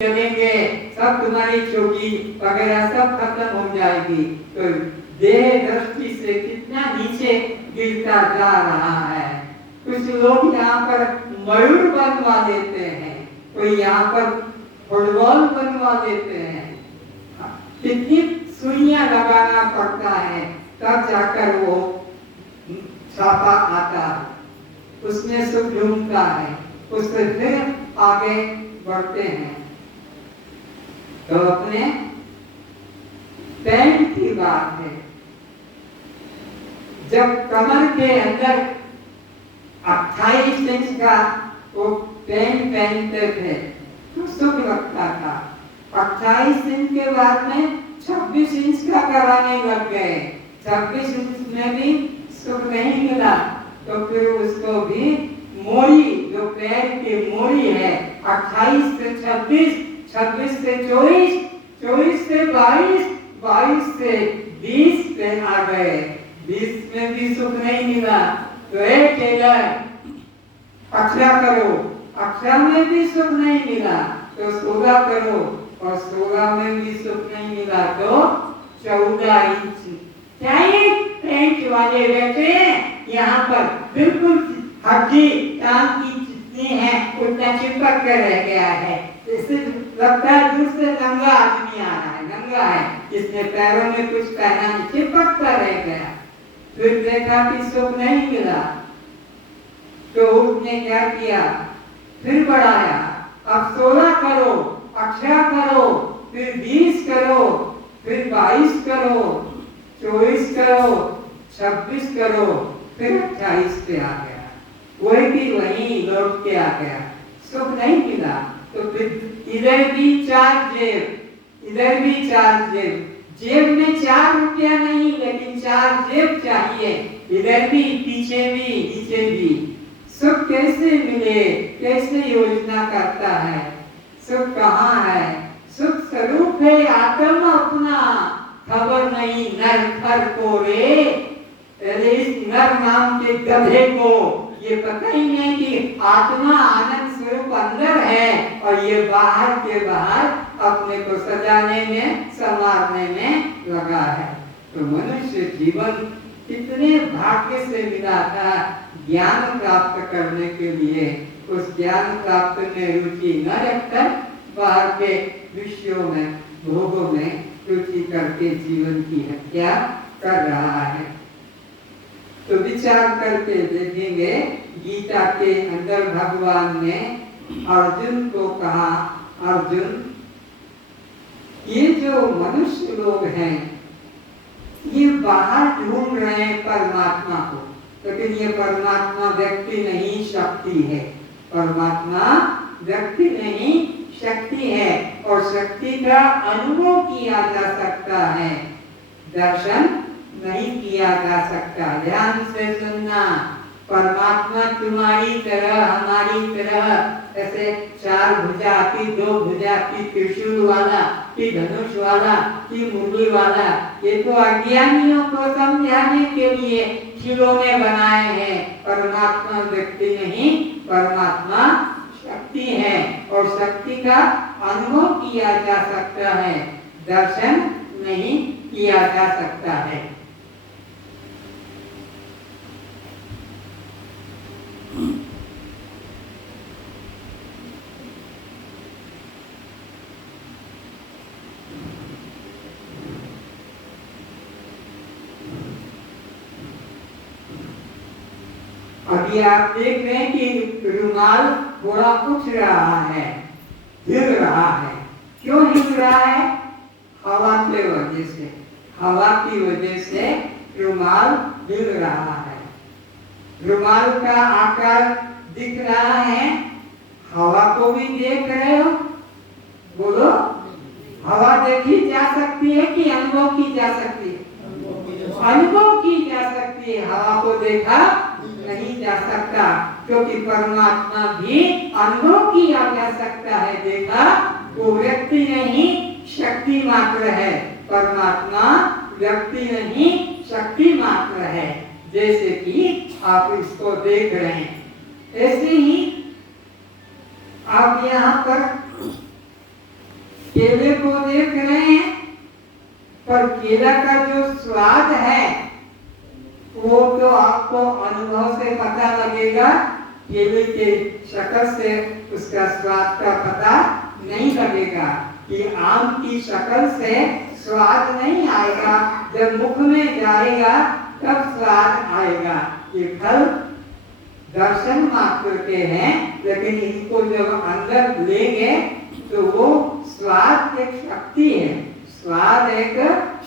चलेंगे, सब तुम्हारी चौकी वगैरह सब खत्म हो जाएगी। तो देह दृष्टि से कितना नीचे गिरता जा रहा है। कुछ लोग यहाँ पर मयूर बनवा देते हैं, कोई यहाँ पर फुटबॉल बनवा देते हैं। कितनी सुइयां लगाना पड़ता है तब जाकर वो छापा आता है, उसमें सुख ढूंढता है, उससे फिर आगे बढ़ते हैं। तो अपने पैंट की बात है, जब कमर के अंदर 28 इंच का वो पैंट पहनते थे तो सुख लगता था। 28 इंच के बाद में 26 इंच का कराने लग गए, 26 इंच में भी सुख नहीं मिला, तो फिर उसको भी मोड़ी, जो पैर की मोड़ी है, 28 से 26, 26 से 24, 24 से 22, 22 से 20 पे आ गए, 20 में भी सुख नहीं मिला। तो एक टेलर 18 करो, 18 में भी सुख नहीं मिला तो 16 करो, और 16 में भी सुख नहीं मिला तो 14 इंच। क्या ये पेंट वाले बैठे यहाँ पर बिल्कुल हड्डी टांग की जितनी है उतना चिपक कर रह गया है, इससे लगता है दूर से नंगा आदमी आ रहा है, नंगा है, इसने पैरों में कुछ पहना नहीं, चिपकता रह गया। फिर देखा कि सुख नहीं मिला तो उसने क्या किया, फिर बढ़ाया, अब 16 करो, 18 करो, फिर 20 करो, फिर 22 करो, 24 करो, 26 करो, फिर 28 पे आ गया, वही भी वहीं लौट के आ गया, सुख नहीं मिला। तो फिर इधर भी 4 जेब, इधर भी 4 जेब, जेब में 4 रुपया नहीं लेकिन 4 जेब चाहिए, इधर भी, पीछे भी, नीचे भी। सुख कैसे मिले, कैसे योजना करता है, सुख कहाँ है, सुख स्वरूप है आत्मा अपना, खबर नहीं नर खर को रे। इस नर नाम के गधे को ये पता ही नहीं कि आत्मा आनंद स्वरूप अंदर है और ये बाहर के बाहर अपने को सजाने में, संवारने में लगा है। तो मनुष्य जीवन कितने भाग्य से मिला था ज्ञान प्राप्त करने के लिए, उस ज्ञान प्राप्त में रुचि न रखकर बाहर के विषयों में, भोगों में रुचि करके जीवन की हत्या कर रहा है। तो विचार करके देखेंगे, गीता के अंदर भगवान ने अर्जुन को कहा, अर्जुन ये जो मनुष्य लोग हैं ये बाहर ढूंढ रहे हैं परमात्मा को, लेकिन ये परमात्मा व्यक्ति नहीं शक्ति है, परमात्मा व्यक्ति नहीं शक्ति है, और शक्ति का अनुभव किया जा सकता है, दर्शन नहीं किया जा सकता। ध्यान से सुनना, परमात्मा तुम्हारी तरह, हमारी तरह ऐसे 4 भुजा की, 2 भुजा की, त्रिशूल वाला की, धनुष वाला की, मुरली वाला, ये तो अज्ञानियों को समझाने के लिए खिलौने बनाए हैं। परमात्मा व्यक्ति नहीं, परमात्मा शक्ति है, और शक्ति का अनुभव किया जा सकता है, दर्शन नहीं किया जा सकता है। अभी आप देख रहे हैं कि रुमाल थोड़ा उठ रहा है, हिल रहा है, क्यों हिल रहा है, हवा के वजह से, हवा की वजह से रुमाल हिल रहा है। रुमाल का आकार दिख रहा है, हवा को भी देख रहे हो, बोलो, हवा देखी जा सकती है कि अनुभव की जा सकती है, अनुभव की जा सकती है, हवा को देखा नहीं जा सकता, क्योंकि परमात्मा भी अनुभव किया जा सकता है, देखा वो व्यक्ति नहीं शक्ति मात्र है, परमात्मा व्यक्ति नहीं शक्ति मात्र है। जैसे कि आप इसको देख रहे हैं, ऐसे ही आप यहाँ पर केले को देख रहे हैं, पर केला का जो स्वाद है वो तो आपको अनुभव से पता लगेगा, केले के शक्ल से उसका स्वाद का पता नहीं लगेगा। कि आम की शक्ल से स्वाद नहीं आएगा, जब मुख में जाएगा तब स्वाद आएगा। ये फल दर्शन मात्र के हैं, लेकिन इनको जब अंदर लेंगे तो वो स्वाद एक शक्ति है, स्वाद एक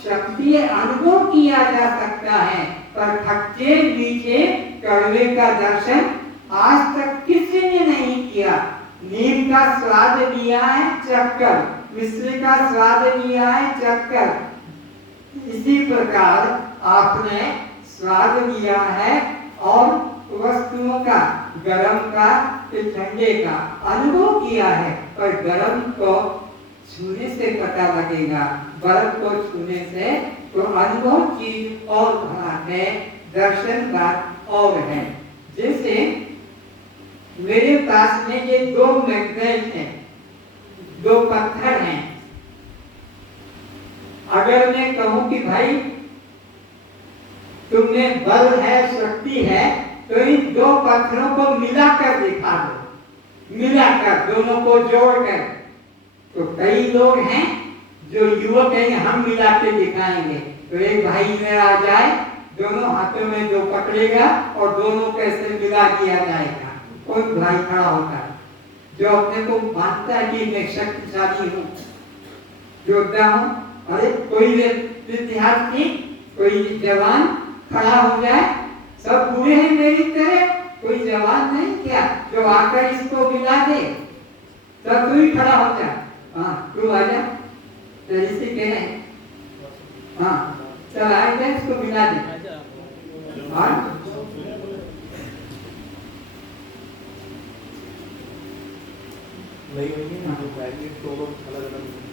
शक्ति है, अनुभव किया जा सकता है। पर खट्टे मीठे कड़वे का दर्शन आज तक किसी ने नहीं किया। नीम का स्वाद लिया है चक्कर, मिश्री का स्वाद लिया है चक्कर। इसी प्रकार आपने स्वाद लिया है और वस्तुओं का, गरम का, ठंडे का अनुभव किया है, पर गरम को छूने से पता लगेगा, बर्फ को छूने से तो अनुभव चीज और बात है, दर्शन बात और है। जैसे मेरे पास में ये दो मैग्नेट हैं, दो पत्थर हैं। अगर मैं कहूं कि भाई तुम्हें बल है, शक्ति है, तो इन दो पत्थरों को मिलाकर दिखा दो, मिलाकर दोनों को जोड़कर। तो कई लोग हैं जो युवक हैं, हम मिला के दिखाएंगे। तो एक भाई में आ जाए, दोनों हाथों में दो पकड़ेगा और दोनों कैसे मिला दिया जाएगा। कोई भाई खड़ा होता है जो अपने को मानता है कि मैं शक्तिशाली हूँ, योद्धा हूँ। अरे कोई विद्यार्थी, कोई जवान खड़ा हो जाए, सब बुरे हैं मेरी तरह, कोई जवान नहीं क्या जो आकर इसको मिला दे, सब तू ही खड़ा हो जा। हाँ तू आ जा, तो इसी कह रहे हैं। हाँ चल आएगा, इसको मिला दे। हाँ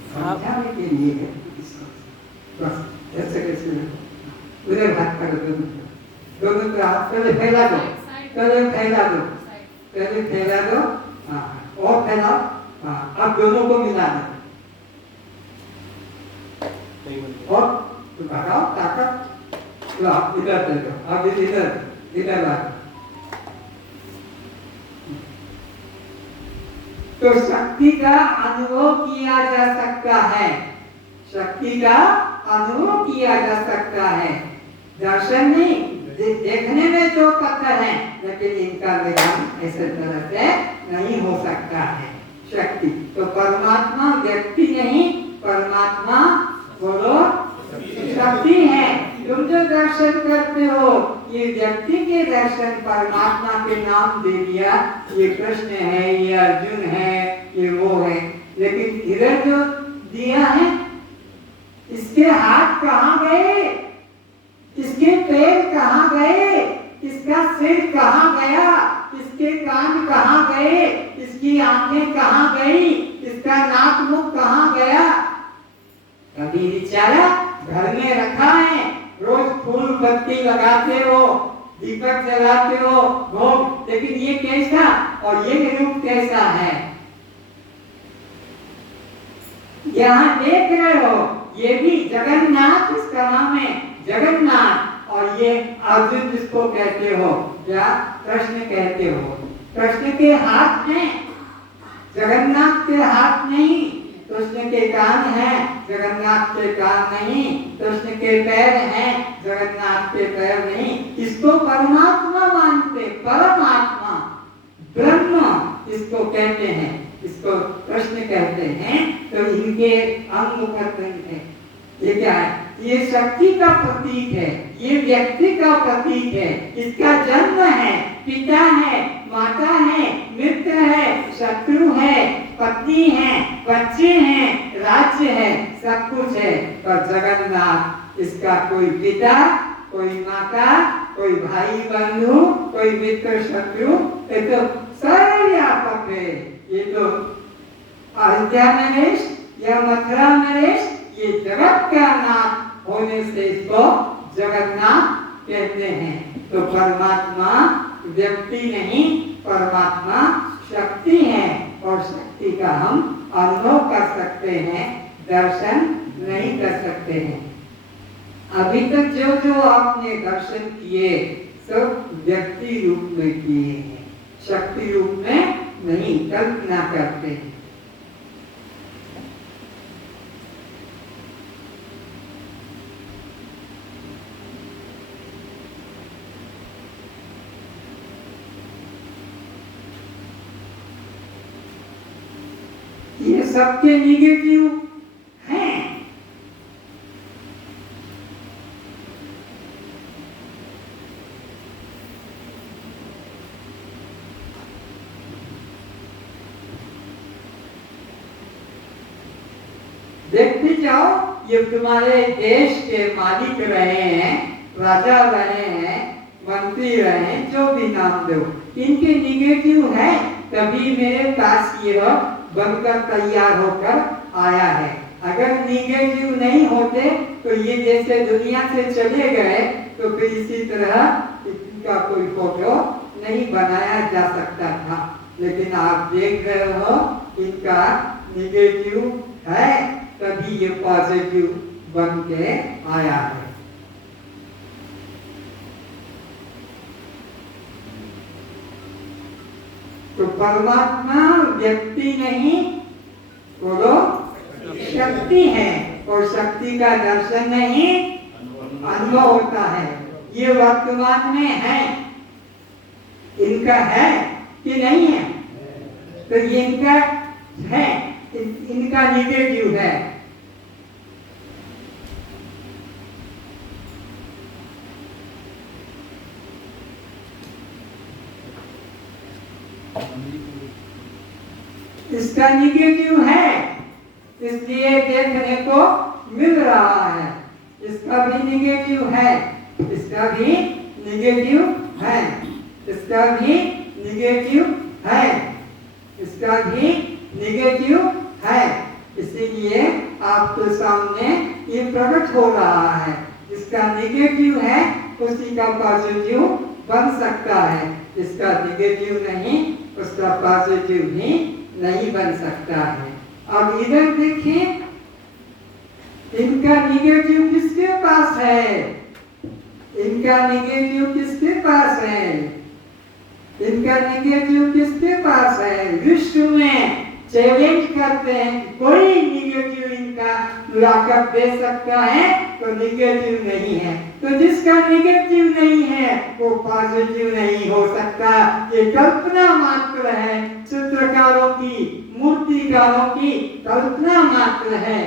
समझाने के लिए है, बस ऐसे कैसे उधर हाथ कर दो, दोनों का हाथ पहले फैला दो, पहले फैला दो, पहले फैला दो। हाँ और फैलाओ। हाँ अब दोनों को मिला दो और लगाओ ताकत। लो आप इधर दे दो, आप इधर इधर ला। तो शक्ति का अनुभव किया जा सकता है, शक्ति का अनुभव किया जा सकता है, दर्शन नहीं। देखने में जो पत्थर है, लेकिन इनका निदान ऐसे तरह से नहीं हो सकता है। शक्ति तो परमात्मा व्यक्ति नहीं, परमात्मा बोलो शक्ति है। तुम जो दर्शन करते हो, ये व्यक्ति के दर्शन परमात्मा के नाम दे दिया, ये कृष्ण है, ये अर्जुन है, ये वो है। लेकिन इधर जो दिया है, इसके हाथ कहाँ गए, इसके पैर कहाँ गए, इसका सिर कहाँ गया, इसके कान कहाँ गए, इसकी आंखें कहाँ गई, इसका नाक मुख कहाँ गया। कभी बेचारा घर में रखा है, रोज फूल बत्ती लगाते हो, दीपक जलाते हो, भोग, लेकिन ये कैसा और ये रूप कैसा है। यहाँ देख रहे हो, ये भी जगन्नाथ, इसका नाम है जगन्नाथ। और ये अर्जुन जिसको कहते हो या कृष्ण कहते हो, कृष्ण के हाथ हैं, जगन्नाथ के हाथ नहीं। कृष्ण के कान हैं, जगन्नाथ के कान नहीं। कृष्ण के पैर हैं, जगन्नाथ के पैर नहीं। इसको परमात्मा मानते, परमात्मा ब्रह्म इसको कहते हैं, इसको कृष्ण कहते हैं। तो इनके अंग करते हैं। ये क्या है? ये शक्ति का प्रतीक है, ये व्यक्ति का प्रतीक है। इसका जन्म है, पिता है, माता है, मित्र है, शत्रु है, पत्नी है, बच्चे हैं, राज्य है, सब कुछ है। पर जगन्नाथ, इसका कोई पिता, कोई माता, कोई भाई बंधु, कोई मित्र शत्रु, ये तो सर्वव्यापक है। ये तो अयोध्या नरेश या मथुरा नरेश, ये जगत का नाथ होने से इसको जगन्नाथ कहते हैं। तो परमात्मा व्यक्ति नहीं, परमात्मा शक्ति है। और शक्ति का हम अनुभव कर सकते हैं दर्शन नहीं कर सकते हैं। अभी तक जो जो आपने दर्शन किए सब व्यक्ति रूप में किए हैं, शक्ति रूप में नहीं, कल्पना करते हैं। ये सबके निगेटिव हैं। देखते जाओ, ये तुम्हारे देश के मालिक रहे हैं, राजा रहे हैं, मंत्री रहे हैं, जो भी नाम दो, इनके निगेटिव है, तभी मेरे पास ये बनकर तैयार होकर आया है। अगर निगेटिव नहीं होते तो ये जैसे दुनिया से चले गए तो फिर इसी तरह इनका कोई फोटो नहीं बनाया जा सकता था। लेकिन आप देख रहे हो इनका निगेटिव है, तभी ये पॉजिटिव बन के आया है। तो परमात्मा व्यक्ति नहीं, वो शक्ति है, और शक्ति का दर्शन नहीं अनुभव होता है। ये वर्तमान में है, इनका है कि नहीं है? तो ये इनका है, इनका निगेटिव है। इसका निगेटिव है, इसलिए देखने को मिल रहा है। इसका भी निगेटिव है, इसका भी निगेटिव है, इसका भी निगेटिव है, इसका भी निगेटिव है। इसीलिए आपके सामने ये प्रकट हो रहा है। इसका निगेटिव है, उसी का पॉजिटिव बन सकता है। इसका निगेटिव नहीं, उसका पॉजिटिव भी नहीं बन सकता है। अब इधर देखिए, इनका निगेटिव किसके पास है? इनका निगेटिव किसके पास है? इनका निगेटिव किसके पास है? विश्व में चैलेंज करते हैं कि कोई निगेटिव इनका लाकर दे सकता है, तो निगेटिव नहीं है। तो जिसका निगेटिव नहीं है वो पॉजिटिव नहीं हो सकता। ये कल्पना मात्र है, चित्रकारों की, मूर्तिकारों की कल्पना मात्र है।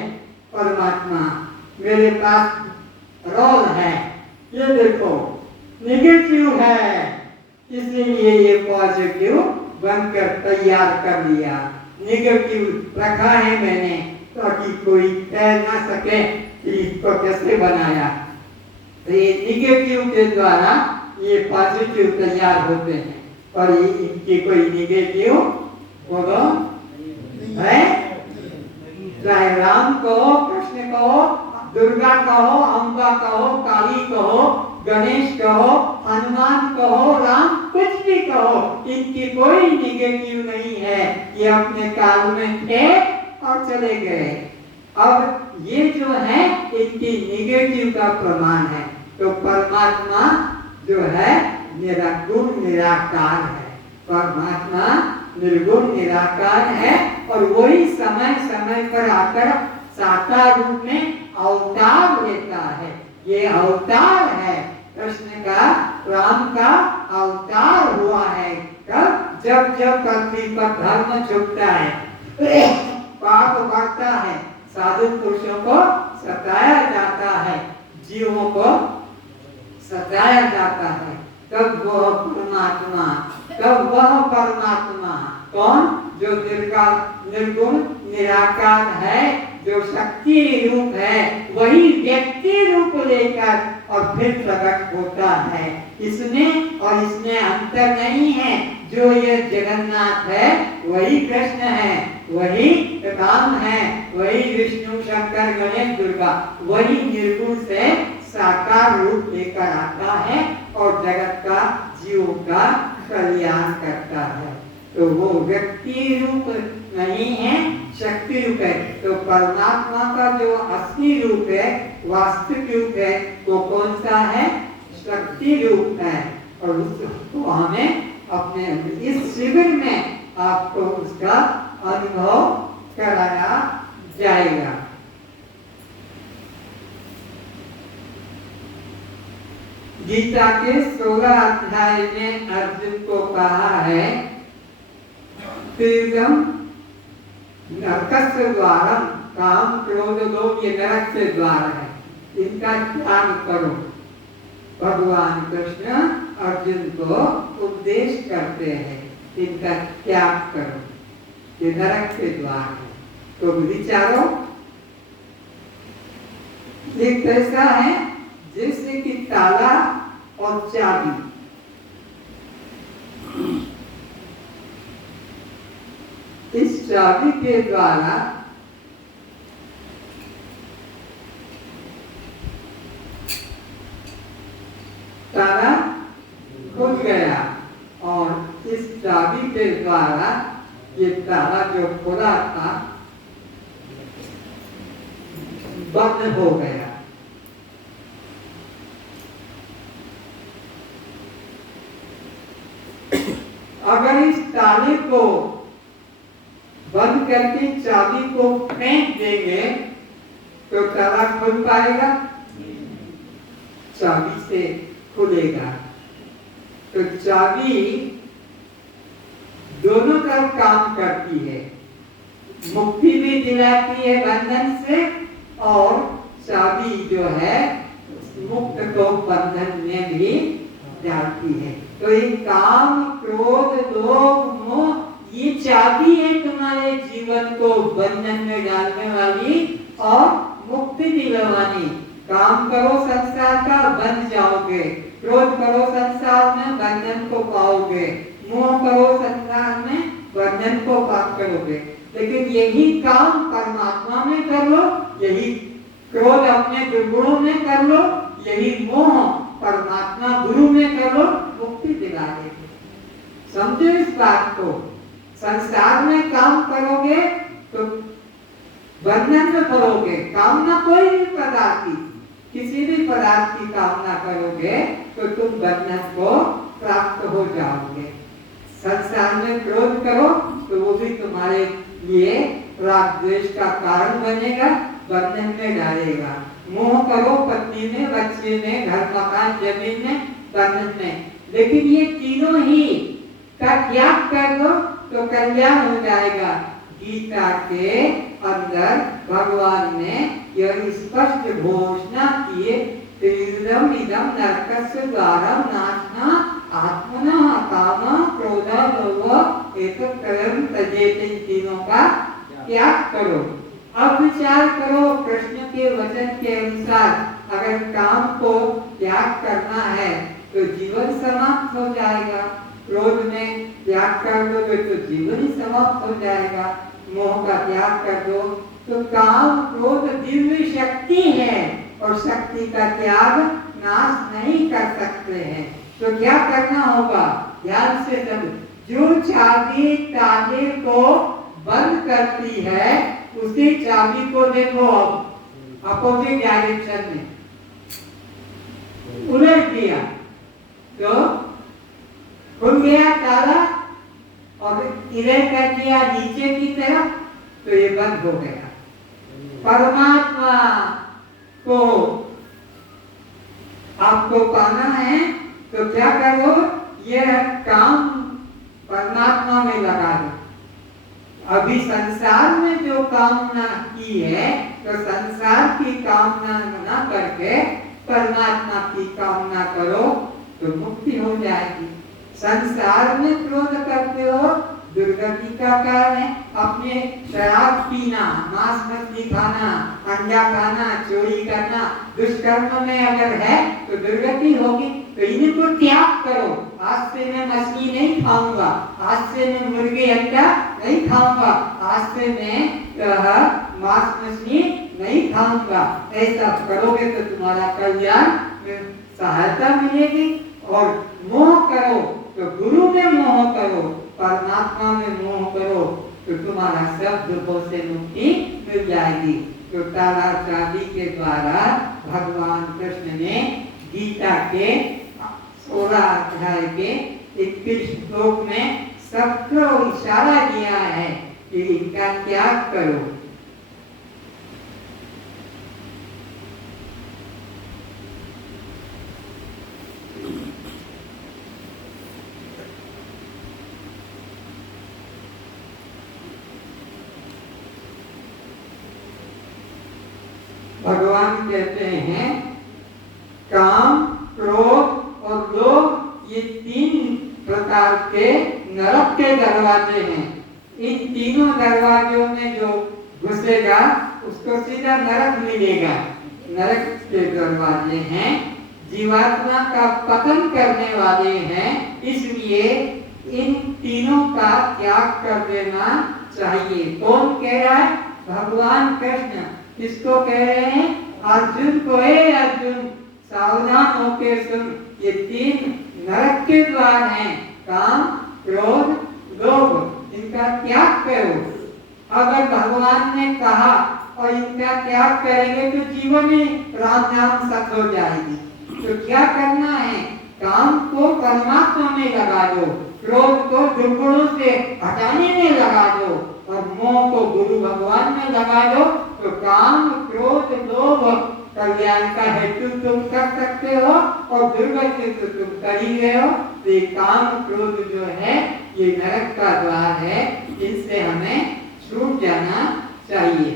परमात्मा मेरे पास रोल है, ये देखो निगेटिव है, इसीलिए ये पॉजिटिव बनकर तैयार कर लिया। निगेटिव रखा है मैंने ताकि कोई कह ना सके कि इसको कैसे बनाया। तो ये निगेटिव के द्वारा ये पॉजिटिव तैयार होते हैं, और ये इनकी कोई निगेटिव बोलो है? चाहे राम कहो, कृष्ण कहो, दुर्गा कहो, अम्बा कहो, काली कहो, गणेश कहो, हनुमान कहो, राम कुछ भी कहो, इनकी कोई निगेटिव नहीं है। ये अपने काल में थे और चले गए। अब ये जो है इनकी निगेटिव का प्रमाण है। तो परमात्मा जो है निरागुण निराकार है। परमात्मा निर्गुण निराकार है, और वही समय समय पर आकर साकार रूप में अवतार लेता है। ये अवतार है कृष्ण का, राम का अवतार हुआ है। कब? जब जब पृथ्वी पर धर्म छुपता है, पाप बढ़ता है, साधु पुरुषों को सताया जाता है, जीवों को सताया जाता है, तब वह परमात्मा, तब वह परमात्मा कौन? जो निर्गुण निराकार है, जो शक्ति रूप है, वही व्यक्ति रूप लेकर और फिर प्रकट होता है। इसमें और इसमें अंतर नहीं है। जो ये जगन्नाथ है वही कृष्ण है, वही राम है, वही विष्णु शंकर गणेश दुर्गा, वही निर्गुण से साकार रूप लेकर आता है और जगत का, जीवों का कल्याण करता है। तो वो व्यक्ति रूप नहीं है, शक्ति रूप है। तो परमात्मा का जो असली रूप है, वास्तविक रूप है, वो कौन सा है? शक्ति रूप है। और उसको हमें अपने इस शिविर में आपको उसका अनुभव कराया जाएगा। गीता के 16 अध्याय में अर्जुन को कहा है, तीर्गम नरकस्य द्वारम, काम क्रोध लोभ ये नरक से द्वार है, इनका त्याग करो। भगवान कृष्ण अर्जुन को उपदेश करते हैं, इनका त्याग करो, ये नरक के द्वार है। तो विचारो, एक ऐसा है जैसे कि ताला और चाबी। इस चाबी के द्वारा ताला खुल गया और इस चाबी के द्वारा ये ताला जो खुला था बंद हो गया। अगर इस ताले को बंद करके चाबी को फेंक देंगे तो ताला खुल पाएगा? चाबी से खुलेगा। तो चाबी दोनों तरफ काम करती है, मुक्ति भी दिलाती है बंधन से, और चाबी जो है मुक्त को बंधन में भी डालती है। तो ये काम क्रोध लोभ मोह ये चाबी है तुम्हारे जीवन को बंधन में डालने वाली और मुक्ति दिलवानी। काम करो संसार का, बन जाओगे। क्रोध करो संसार में, बंधन को पाओगे। मोह करो संसार में, बंधन को पाप करोगे। लेकिन यही काम परमात्मा में कर लो, यही क्रोध अपने दुर्गुणों में कर लो, यही मोह परमात्मा गुरु में कर लो, मुक्ति दिला देगी। समझो इस बात को। संसार में काम करोगे तो बंधन में पड़ोगे। कामना कोई भी पदार्थ की, किसी भी पदार्थ की कामना करोगे तो तुम बंधन को प्राप्त हो जाओगे। संसार में क्रोध करो तो वो भी तुम्हारे लिए राग द्वेष का कारण बनेगा, बंधन में डालेगा। मोह करो पत्नी में, बच्चे में, घर मकान जमीन में, बंधन में। लेकिन ये तीनों ही का त्याग कर दो तो कल्याण हो जाएगा। गीता के अंदर भगवान ने यह स्पष्ट घोषणा की है, इदम नरकस्य द्वारम नाशना आत्मनः काम क्रोध लोभ एतत्त्रयं त्यजेत। इन तीनों का त्याग करो। अब विचार करो, कृष्ण के वचन के अनुसार अगर काम को त्याग करना है तो जीवन समाप्त हो जाएगा। क्रोध में त्याग कर दोगे तो जीवन ही समाप्त हो जाएगा। मोह का त्याग कर दो तो काम क्रोध दिव्य शक्ति है और शक्ति का त्याग नाश नहीं कर सकते हैं। तो क्या करना होगा? ध्यान से समझो। जो चाबी ताले को बंद करती है उसी चाबी को देखो अब अपोजिट डायरेक्शन में उलट दिया तो खुल गया ताला, और इधर कर दिया नीचे की तरफ तो ये बंद हो गया। परमात्मा को आपको पाना है तो क्या करो? यह काम परमात्मा में लगा दो। अभी संसार में जो कामना की है तो संसार की कामना न करके परमात्मा की कामना करो तो मुक्ति हो जाएगी। संसार में क्रोध करते हो, दुर्गति का कारण है। अपने शराब पीना, मांस मछली खाना, अंडा खाना, चोरी करना, दुष्कर्म में अगर है तो दुर्गति होगी। तो इनको त्याग करो। आज से मैं मछली नहीं खाऊंगा, आज से मैं मुर्गी अंडा नहीं खाऊंगा, आज से मैं मांस मछली नहीं खाऊंगा। ऐसा करोगे तो तुम्हारा कल्याण में सहायता मिलेगी। और मोह करो तो गुरु में मोह करो, परमात्मा में मोह करो तो तुम्हारा सब दुखों से मुक्ति मिल जाएगी। तो तारा चांदी के द्वारा भगवान कृष्ण ने गीता के 16 अध्याय के 21 श्लोक में सबको इशारा दिया है कि इनका त्याग करो। भगवान कहते हैं काम, क्रोध और लोभ ये 3 प्रकार के नरक के दरवाजे हैं। इन तीनों दरवाजों में जो घुसेगा उसको सीधा नरक मिलेगा। नरक के दरवाजे हैं, जीवात्मा का पतन करने वाले हैं, इसलिए इन तीनों का त्याग कर देना चाहिए। कौन कह रहा है? भगवान कृष्ण। किसको कह रहे हैं? अर्जुन को। हे अर्जुन, सावधान होकर सुन, ये 3 नरक के द्वार हैं, काम, क्रोध, लोभ, इनका त्याग करो। अगर भगवान ने कहा और इनका त्याग करेंगे तो जीवन में राम नाम सत हो जाएगी। तो क्या करना है? काम को परमात्मा में लगा दो, क्रोध को दुर्गुणों से हटाने में लगा दो और मोह को गुरु भगवान में लगा दो। तो काम, क्रोध, लोभ कल्याण का हेतु तुम कर सकते हो और दुर्गति तो तुम कर ही रहे हो। तो ये काम, क्रोध जो है ये नरक का द्वार है, इनसे हमें छूट जाना चाहिए।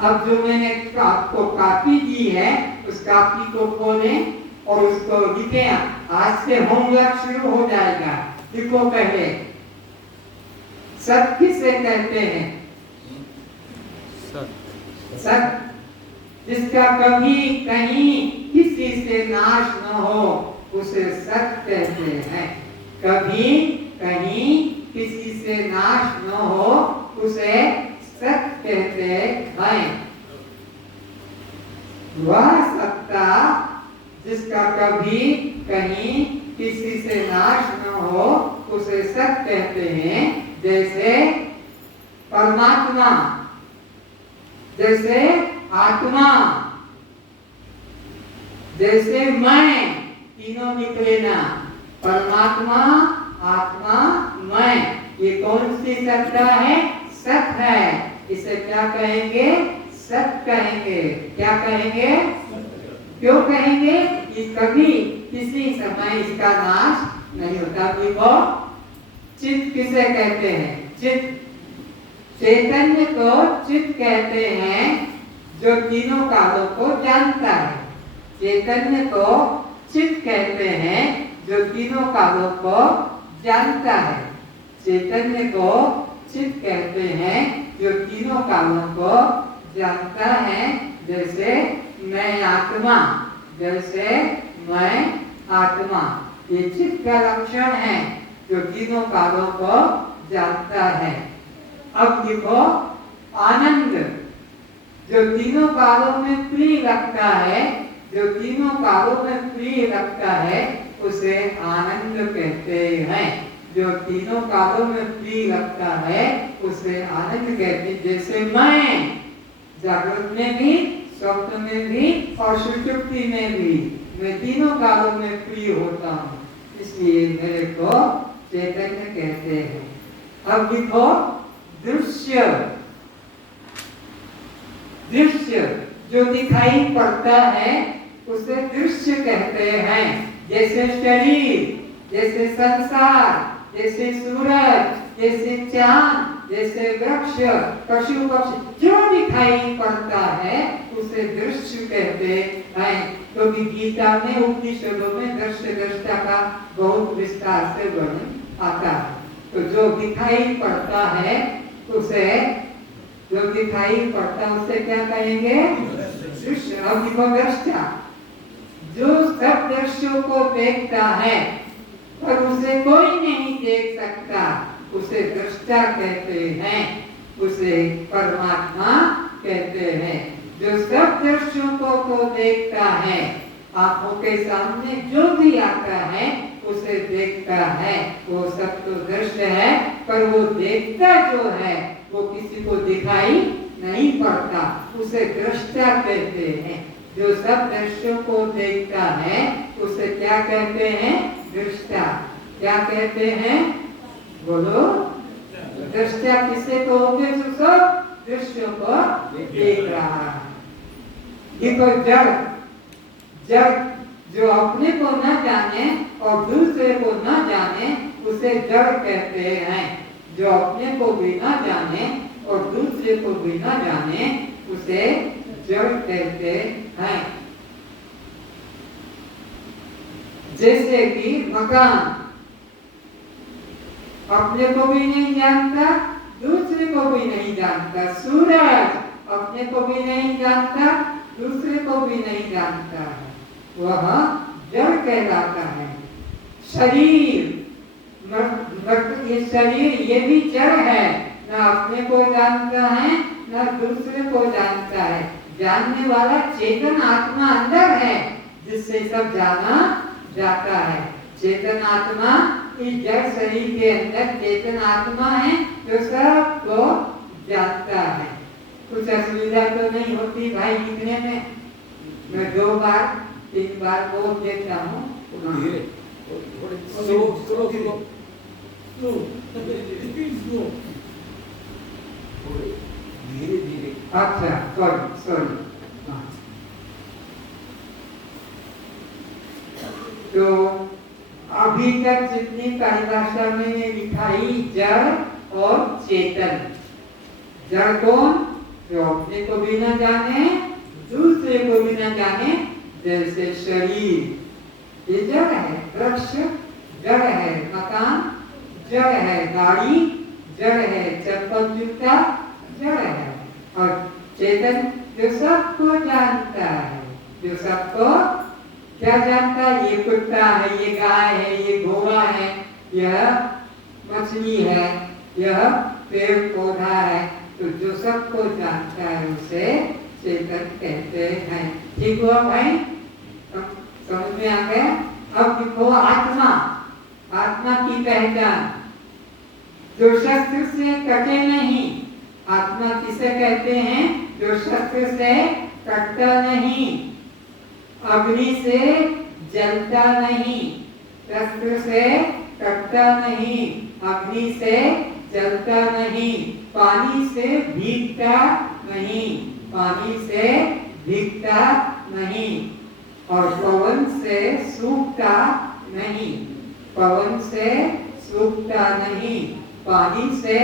अब जो मैंने आपको कॉपी दी है उस कॉपी को खोलें और उसको लिखें। आज से होमवर्क शुरू हो जाएगा। लिखो पहले, सत किसे कहते हैं? सत जिसका कभी कहीं किसी से नाश न हो उसे सत कहते हैं। कभी कहीं किसी से नाश न हो उसे सत कहते हैं। वह सत्ता जिसका कभी कहीं किसी से नाश न हो उसे सत कहते हैं। जैसे परमात्मा, जैसे आत्मा, जैसे मैं, तीनों लिख लेना। परमात्मा, आत्मा, मैं, ये कौन सी सत्ता है? सत है। इसे क्या कहेंगे? सत कहेंगे। क्या कहेंगे? क्यों कहेंगे? कि कभी किसी समय इसका नाश नहीं होता। देखो, चित्त किसे कहते हैं? चित्त, चैतन्य को चित्त कहते हैं जो तीनों कालों को जानता है। चैतन्य को चित्त कहते हैं जो तीनों कालों को जानता है। चैतन्य को चित्त कहते हैं जो तीनों कालों को जानता है। जैसे मैं आत्मा, जैसे मैं आत्मा, ये चित्त का लक्षण है जो तीनों कालों को जानता है। अब देखो, आनंद जो तीनों कालों में प्रिय लगता है, जो तीनों कालों में प्रिय लगता है उसे आनंद कहते हैं। जो तीनों कालों में प्रिय लगता है उसे आनंद कहते हैं। जैसे मैं जागृत में भी, स्वप्न में भी और सुषुप्ति में भी, मैं तीनों कालों में प्रिय होता हूँ, इसलिए मेरे को चैतन्य कहते हैं। अब देखो, दृश्य, दृश्य जो दिखाई पड़ता है उसे दृश्य कहते हैं। जैसे शरीर, जैसे संसार, जैसे सूरज, जैसे चांद, जैसे वृक्ष, पशु पक्षी, जो दिखाई पड़ता है उसे दृश्य कहते हैं। तो गीता में, उपनिषदों में दृश्य दृष्टा का बहुत विस्तार से वर्णन आता है। तो जो दिखाई पड़ता है उसे, जो दिखाई पड़ता है उसे क्या कहेंगे? दृश्य। अब देखो, दृष्टा जो सब दृश्यों को देखता है पर उसे कोई नहीं देख सकता, उसे दृष्टा कहते हैं, उसे परमात्मा कहते हैं। जो सब दृश्यों को देखता है, आंखों के सामने जो भी आता है उसे देखता है, वो सब तो दृश्य है। पर वो देखता जो है वो किसी को दिखाई नहीं पड़ता, उसे दृष्टा कहते हैं। जो सब दृश्यों को देखता है उसे क्या कहते हैं? दृष्टा। क्या कहते हैं? बोलो। दृष्टा किसे कहोगे? जो सब दृश्यों को देख रहा है। देखो, जड़ जो अपने को न जाने और दूसरे को न जाने उसे जड़ कहते हैं। जो अपने को भी न जाने और दूसरे को भी न जाने उसे जड़ कहते हैं। जैसे कि मकान अपने को भी नहीं जानता, दूसरे को भी नहीं जानता। सूरज अपने को भी नहीं जानता, दूसरे को भी नहीं जानता है, वह जड़ कहलाता है। शरीर, ये शरीर ये भी जड़ है, न अपने को जानता है न दूसरे को जानता है। जानने वाला चेतन आत्मा अंदर है जिससे सब जाना जाता है। चेतन आत्मा इस जड़ शरीर के अंदर चेतन आत्मा है जो सबको जानता है। कुछ असुविधा तो नहीं होती भाई लिखने में? मैं 2 बार 3 बार बोल देता हूँ। धीरे। अच्छा, सॉरी। तो अभी तक जितनी परिभाषा में लिखाई जड़ और चेतन। जड़ कौन? जो अपने को भी न जाने, दूसरे को भी न जाने। जैसे शरीर ये जड़ है, वृक्ष जड़ है, मकान जड़ है, गाड़ी जड़ है, चप्पल जूता जड़ है। और चेतन जो सबको जानता है, जो सबको क्या जानता है? ये कुत्ता है, ये गाय है, ये घोड़ा है, यह मछली है, यह पेड़ पौधा है। तो जो सबको जानता है उसे चेतन कहते हैं। ठीक हुआ भाई? समझ में आ गया? अब देखो आत्मा। आत्मा की पहचान जो शस्त्र से कटे नहीं। आत्मा किसे कहते हैं? जो शस्त्र से कटता नहीं, अग्नि से जलता नहीं, शस्त्र से कटता नहीं, अग्नि से जलता नहीं, पानी से भीगता नहीं, पानी से भीगता नहीं, और पवन से सूखता नहीं, पवन से सूखता नहीं, पानी से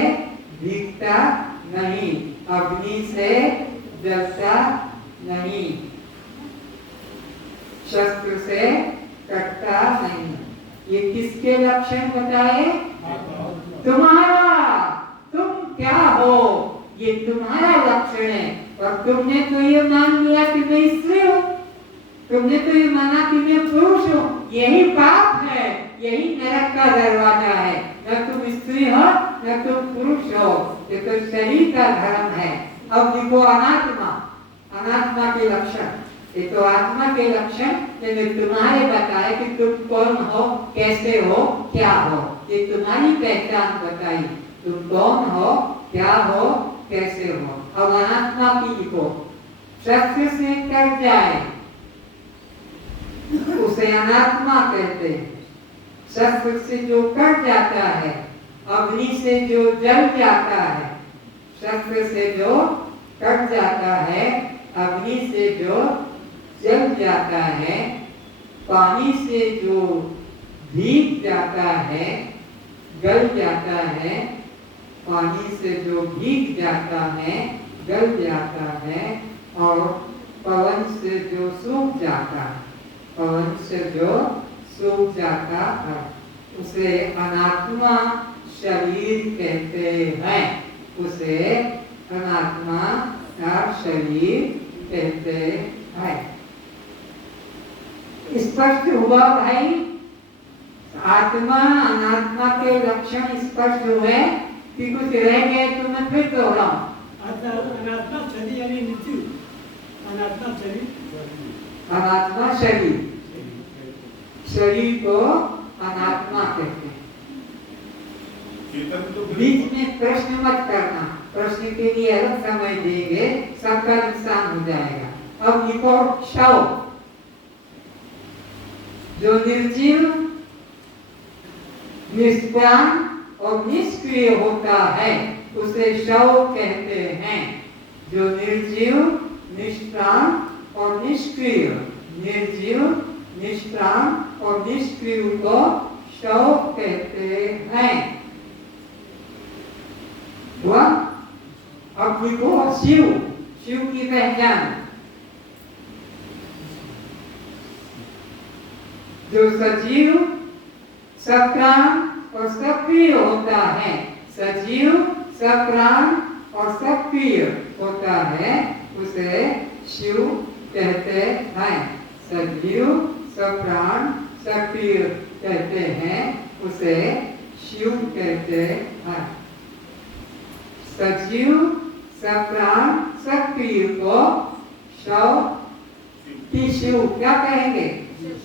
भीगता नहीं, अग्नि से जलता नहीं, शस्त्र से कटता नहीं। ये किसके लक्षण बताए? तुम्हारा, तुम क्या हो ये तुम्हारा लक्षण है। और तुमने तो ये मान लिया कि मैं स्त्री हूँ, तुमने तो ये माना कि मैं पुरुष हूँ। यही पाप है, यही नरक का दरवाजा है। न तुम स्त्री हो न तुम पुरुष हो, ये तो शरीर का धर्म है। अब देखो अनात्मा, अनात्मा के लक्षण। ये तो आत्मा के लक्षण मैंने तुम्हारे बताया कि तुम कौन हो, कैसे हो, क्या हो। ये तुम्हारी पहचान बताई, तुम कौन हो, क्या हो, कैसे हो। अब अनात्मा की लिखो। शस्त्र से कट जाए उसे अनात्मा कहते हैं। शस्त्र से जो कट जाता है, अग्नि से जो जल जाता है, शस्त्र से जो कट जाता है, अग्नि से जो जल जाता है, पानी से जो भीग जाता है, गल जाता है, पानी से जो भीग जाता है, गल जाता है, और पवन से जो सूख जाता है, पवन से जो सूख जाता है, उसे अनात्मा शरीर कहते हैं। उसे अनात्मा का शरीर कहते हैं। स्पष्ट हुआ भाई? आत्मा अनात्मा के लक्षण स्पष्ट हुए कि कुछ रह गए तो मैं फिर दोहराऊं। अनात्मा शरीर यानी मृत्यु। अनात्मा शरीर, अनात्मा शरीर, शरीर को अनात्मा कहते हैं। बीच में प्रश्न मत करना, प्रश्न के लिए अलग समय देंगे, सबका नुकसान हो जाएगा। अब लिखो शव। जो निर्जीव, निष्प्राण और निष्क्रिय होता है उसे शव कहते हैं। जो निर्जीव, निष्प्राण और निष्क्रिय, निर्जीव, निष्प्राण और निष्क्रिय को शव कहते हैं। हुआ? अब लिखो शिव। शिव की पहचान। जो सजीव, सप्राण और सक्रिय होता है, सजीव, सप्राण और सक्रिय होता है उसे शिव कहते हैं। सजीव, सप्राण, सक्रिय कहते हैं उसे शिव कहते हैं। सजीव, सप्राण, सक्रिय को शव की शिव क्या कहेंगे?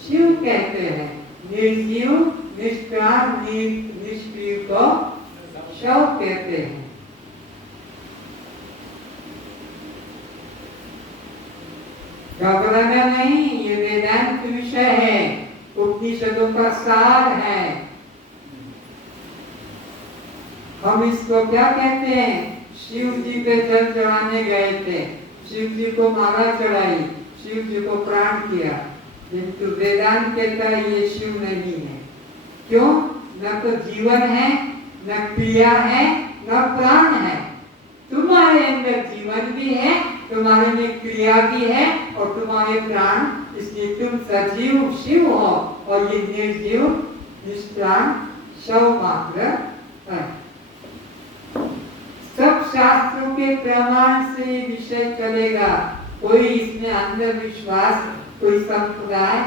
शिव कहते हैं। निर्जीव, निष्प्राण, निष्क्रिय को शव कहते हैं। घबराना नहीं, ये वेदांत विषय है, उपनिषदों का सार है। हम इसको क्या कहते हैं? शिव जी पे जल चढ़ाने गए थे, शिव जी को माला चढ़ाई, शिव जी को प्राण किया, किंतु वेदांत कहता है ये शिव नहीं है। क्यों? न तो जीवन है, न क्रिया है, न प्राण है। तुम्हारे अंदर जीवन भी है, तुम्हारे में क्रिया भी है और तुम्हारे प्राण, इसलिए तुम सजीव शिव हो और ये निर्जीव, निष्प्राण शव मात्र है। सब शास्त्रों के प्रमाण से विषय चलेगा। कोई इसमें अंधविश्वास, कोई संप्रदाय,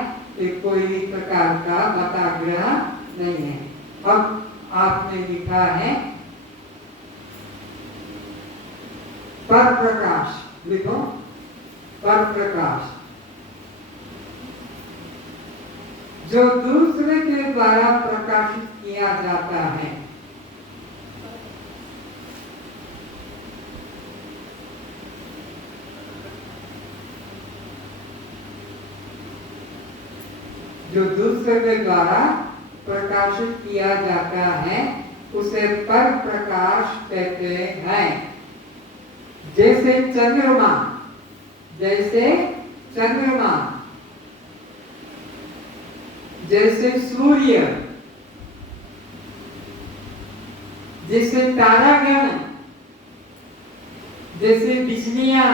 कोई प्रकार का मताग्रह नहीं है। अब आपने लिखा है पर प्रकाश। लिखो पर प्रकाश। जो दूसरे के द्वारा प्रकाशित किया जाता है। जो दूसरे के द्वारा प्रकाशित किया जाता है उसे पर प्रकाश कहते हैं। जैसे चंद्रमा, जैसे चंद्रमा, जैसे सूर्य, जैसे तारागण, जैसे बिजलियां,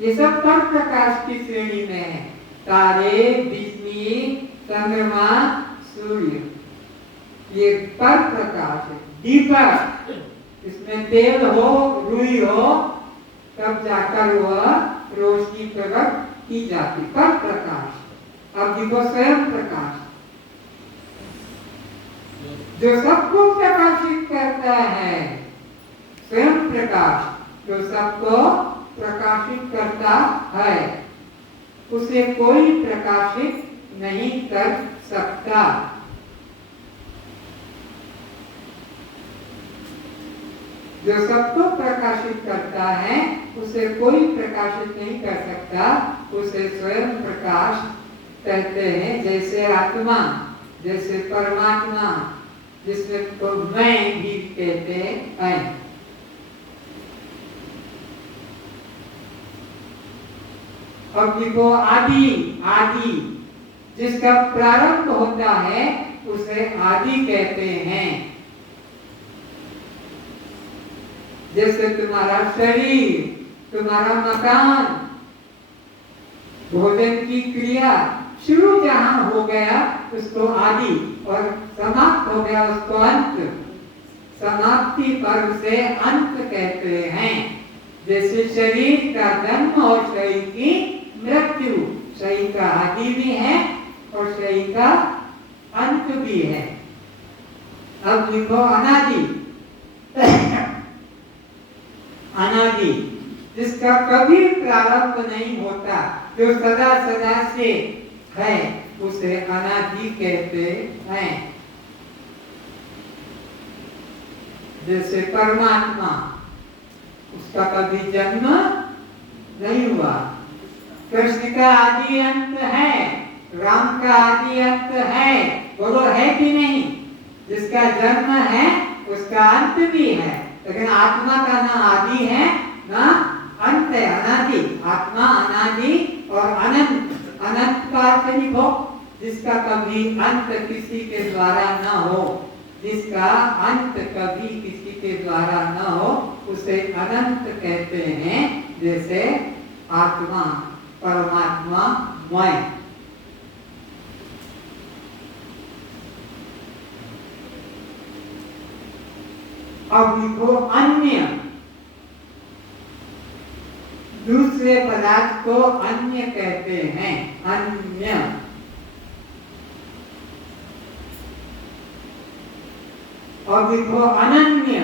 ये सब पर प्रकाश की श्रेणी में है। तारे, बिजली, चंद्रमा, सूर्य, ये पर प्रकाश है। दीपक, इसमें तेल हो, रुई हो, तब जाकर वह रोशनी प्रकट की जाती, पर प्रकाश। अब देखो स्वयं प्रकाश, जो सबको प्रकाशित करता है। स्वयं प्रकाश जो सबको प्रकाशित करता है, उसे कोई प्रकाशित नहीं कर सकता। जो सबको प्रकाशित करता है उसे कोई प्रकाशित नहीं कर सकता, उसे स्वयं प्रकाश कहते हैं। जैसे आत्मा, जैसे परमात्मा, जिसमें तो मैं भी कहते हैं। अब देखो आदि, आदि जिसका प्रारंभ होता है उसे आदि कहते हैं। जैसे तुम्हारा शरीर, तुम्हारा मकान, भोजन की क्रिया, शुरू जहां हो गया उसको आदि और समाप्त हो गया उसको अंत। समाप्ति पर उसे अंत कहते हैं। जैसे शरीर का जन्म और शरीर की मृत्यु, शरीर का आदि भी है और शरीर का अंत भी है। अब लिखो अनादि। अनादि जिसका कभी प्रारंभ नहीं होता, जो सदा सदा से है, उसे अनादि कहते हैं। जैसे परमात्मा, उसका कभी जन्म नहीं हुआ। कृष्ण का आदि अंत है, राम का आदि अंत है, बोलो है कि नहीं? जिसका जन्म है उसका अंत भी है, लेकिन आत्मा का ना आदि है ना अंत है, अनादि। आत्मा अनादि और अनंत। अनंत का अर्थ लिखो, जिसका कभी अंत किसी के द्वारा न हो, जिसका अंत कभी किसी के द्वारा न हो, उसे अनंत कहते हैं। जैसे आत्मा, परमात्मा, मैं। अब लिखो अन्य। दूसरे पदार्थ को अन्य कहते हैं, अन्य। और लिखो अनन्य।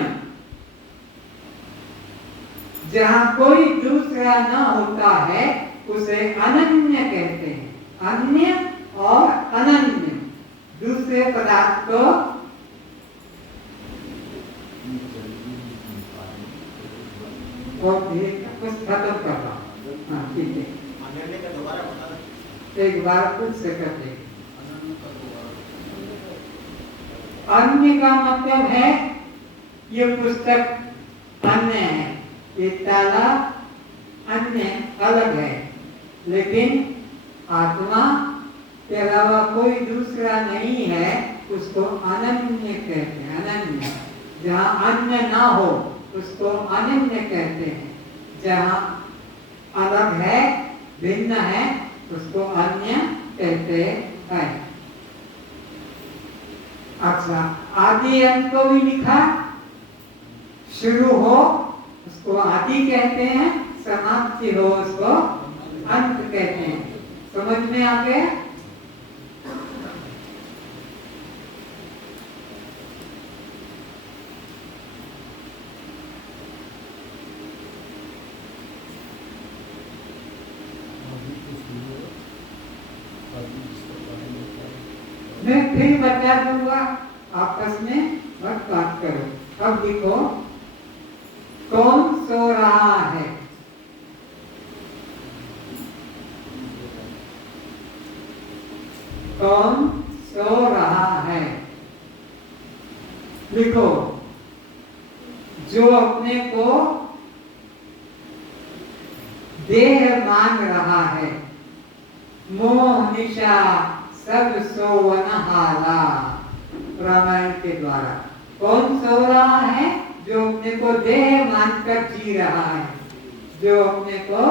जहां कोई दूसरा न होता है उसे अनन्य कहते हैं। अन्य और अनन्य दूसरे पदार्थ को कुछ खत्म करना। हाँ ठीक है, एक बार खुद से कर देंगे। अन्य का मतलब है ये पुस्तक अन्य है, ये ताला अन्य अलग है, लेकिन आत्मा के अलावा कोई दूसरा नहीं है, उसको अनन्य कहते हैं। अनन्य, जहाँ अन्य ना हो उसको अनन्य कहते हैं। जहाँ अलग है, भिन्न है, उसको अन्य कहते हैं। अच्छा, आदि अंत को भी लिखा। शुरू हो उसको आदि कहते हैं, समाप्ति हो उसको अंत कहते हैं। समझ में आ गया? मैं फिर बता दूंगा, आपस में मत बात करो। अब देखो, कौन सो रहा है? कौन सो रहा है? लिखो, जो अपने को देह मान रहा है। मोह निशा सब सोवनहारा, रामायण के द्वारा। कौन सो रहा है? जो अपने को देह मानकर जी रहा है। जो अपने को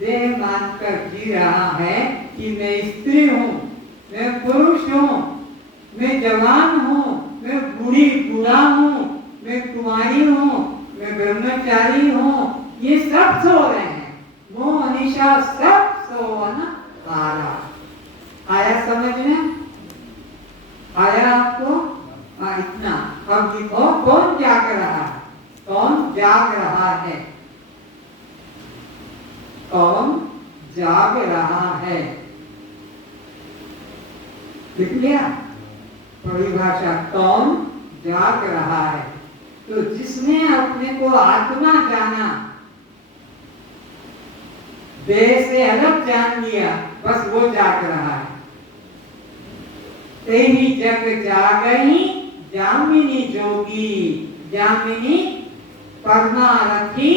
देह मानकर जी रहा है कि मैं स्त्री हूँ, मैं पुरुष हूँ, मैं जवान हूँ, मैं बूढ़ा हूँ, मैं कुमारी हूँ, मैं ब्रह्मचारी हूँ, ये सब सो रहे हैं। मोह निशा सब सोवनहारा। आया समझ में? आया आपको? इतना। अब लिखो, कौन जाग रहा है? कौन जाग रहा है? कौन जाग रहा है? लिख लिया परिभाषा, कौन जाग रहा है? तो जिसने अपने को आत्मा जाना, देह से अलग जान लिया, बस वो जाग रहा है। तेरी जग जागही जामिनी जोगी, जामिनी परमारथी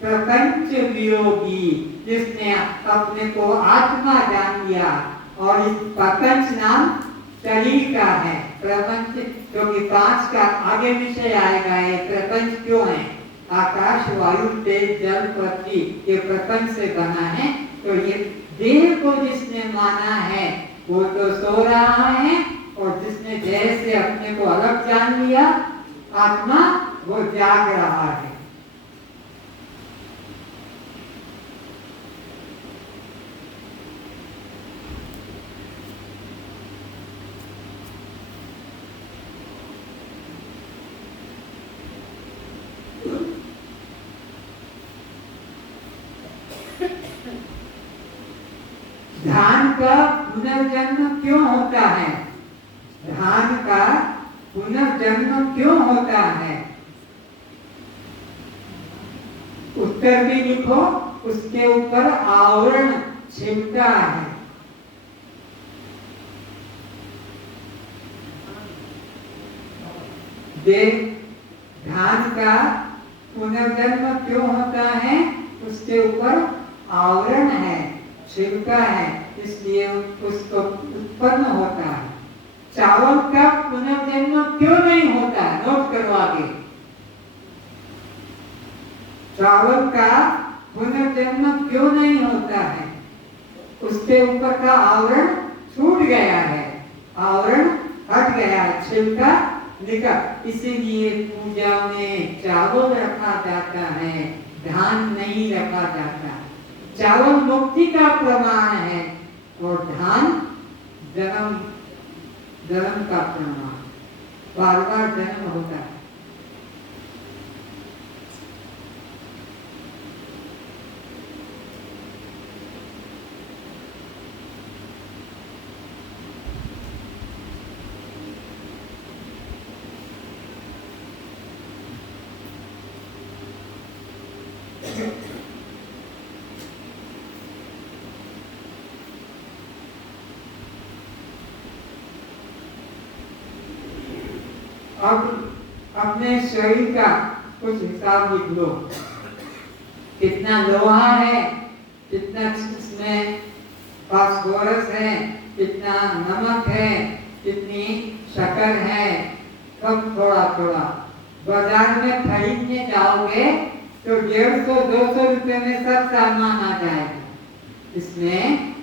प्रपंच वियोगी। जिसने अपने को आत्मा जान लिया, और इस प्रपंच नाम शरीर का है। प्रपंच क्योंकि 5 का आगे विषय आएगा। ये प्रपंच क्यों है? आकाश, वायु, तेज, जल, पृथ्वी, ये प्रपंच से बना है। तो ये देह को जिसने माना है वो तो सो रहा है, और जिसने देह से अपने को अलग जान लिया, आत्मा, वो जाग रहा है। ध्यान का पुनर्जन्म क्यों होता है? ध्यान का पुनर्जन्म क्यों होता है? उत्तर भी लिखो, उसके ऊपर आवरण छिपका है। धान का पुनर्जन्म क्यों होता है? उसके ऊपर आवरण है, छिपका है, इसलिए उसको उत्पन्न होता है। चावल का पुनर्जन्म क्यों नहीं होता? नोट करो आगे। चावल का पुनर्जन्म क्यों नहीं होता है? उसके ऊपर का आवरण छूट गया है, आवरण हट गया है, छिलका निकल। इसीलिए पूजा में चावल रखा जाता है, धान नहीं रखा जाता। चावल मुक्ति का प्रमाण है और धान जन्म का प्रमाण, बार बार जन्म होता है। अब अपने शरीर का कुछ हिसाब लिख लो। कितना लोहा है, कितना इसमें फास्फोरस है, कितना नमक है, कितनी शक्कर है, सब थोड़ा थोड़ा। बाजार में खरीदने जाओगे तो 150-200 रुपए में सब सामान आ जाएगा। इसमें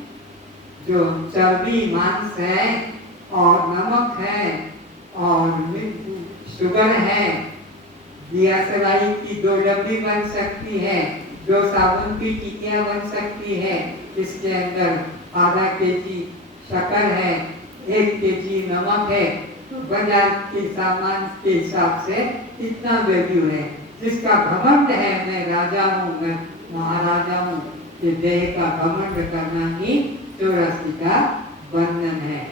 जो चर्बी, मांस है और नमक है और शुगर है, दियासलाई की 2 डब्बी बन सकती है, 2 साबुन की टिकियां बन सकती है। इसके अंदर आधा केजी शक्कर है, 1 केजी नमक है। तो बाजार के सामान के हिसाब से इतना वैल्यू है। जिसका घमंड है मैं राजा हूँ, मैं महाराजा हूँ, ये देह का घमंड करना ही चौरासी का बंधन है।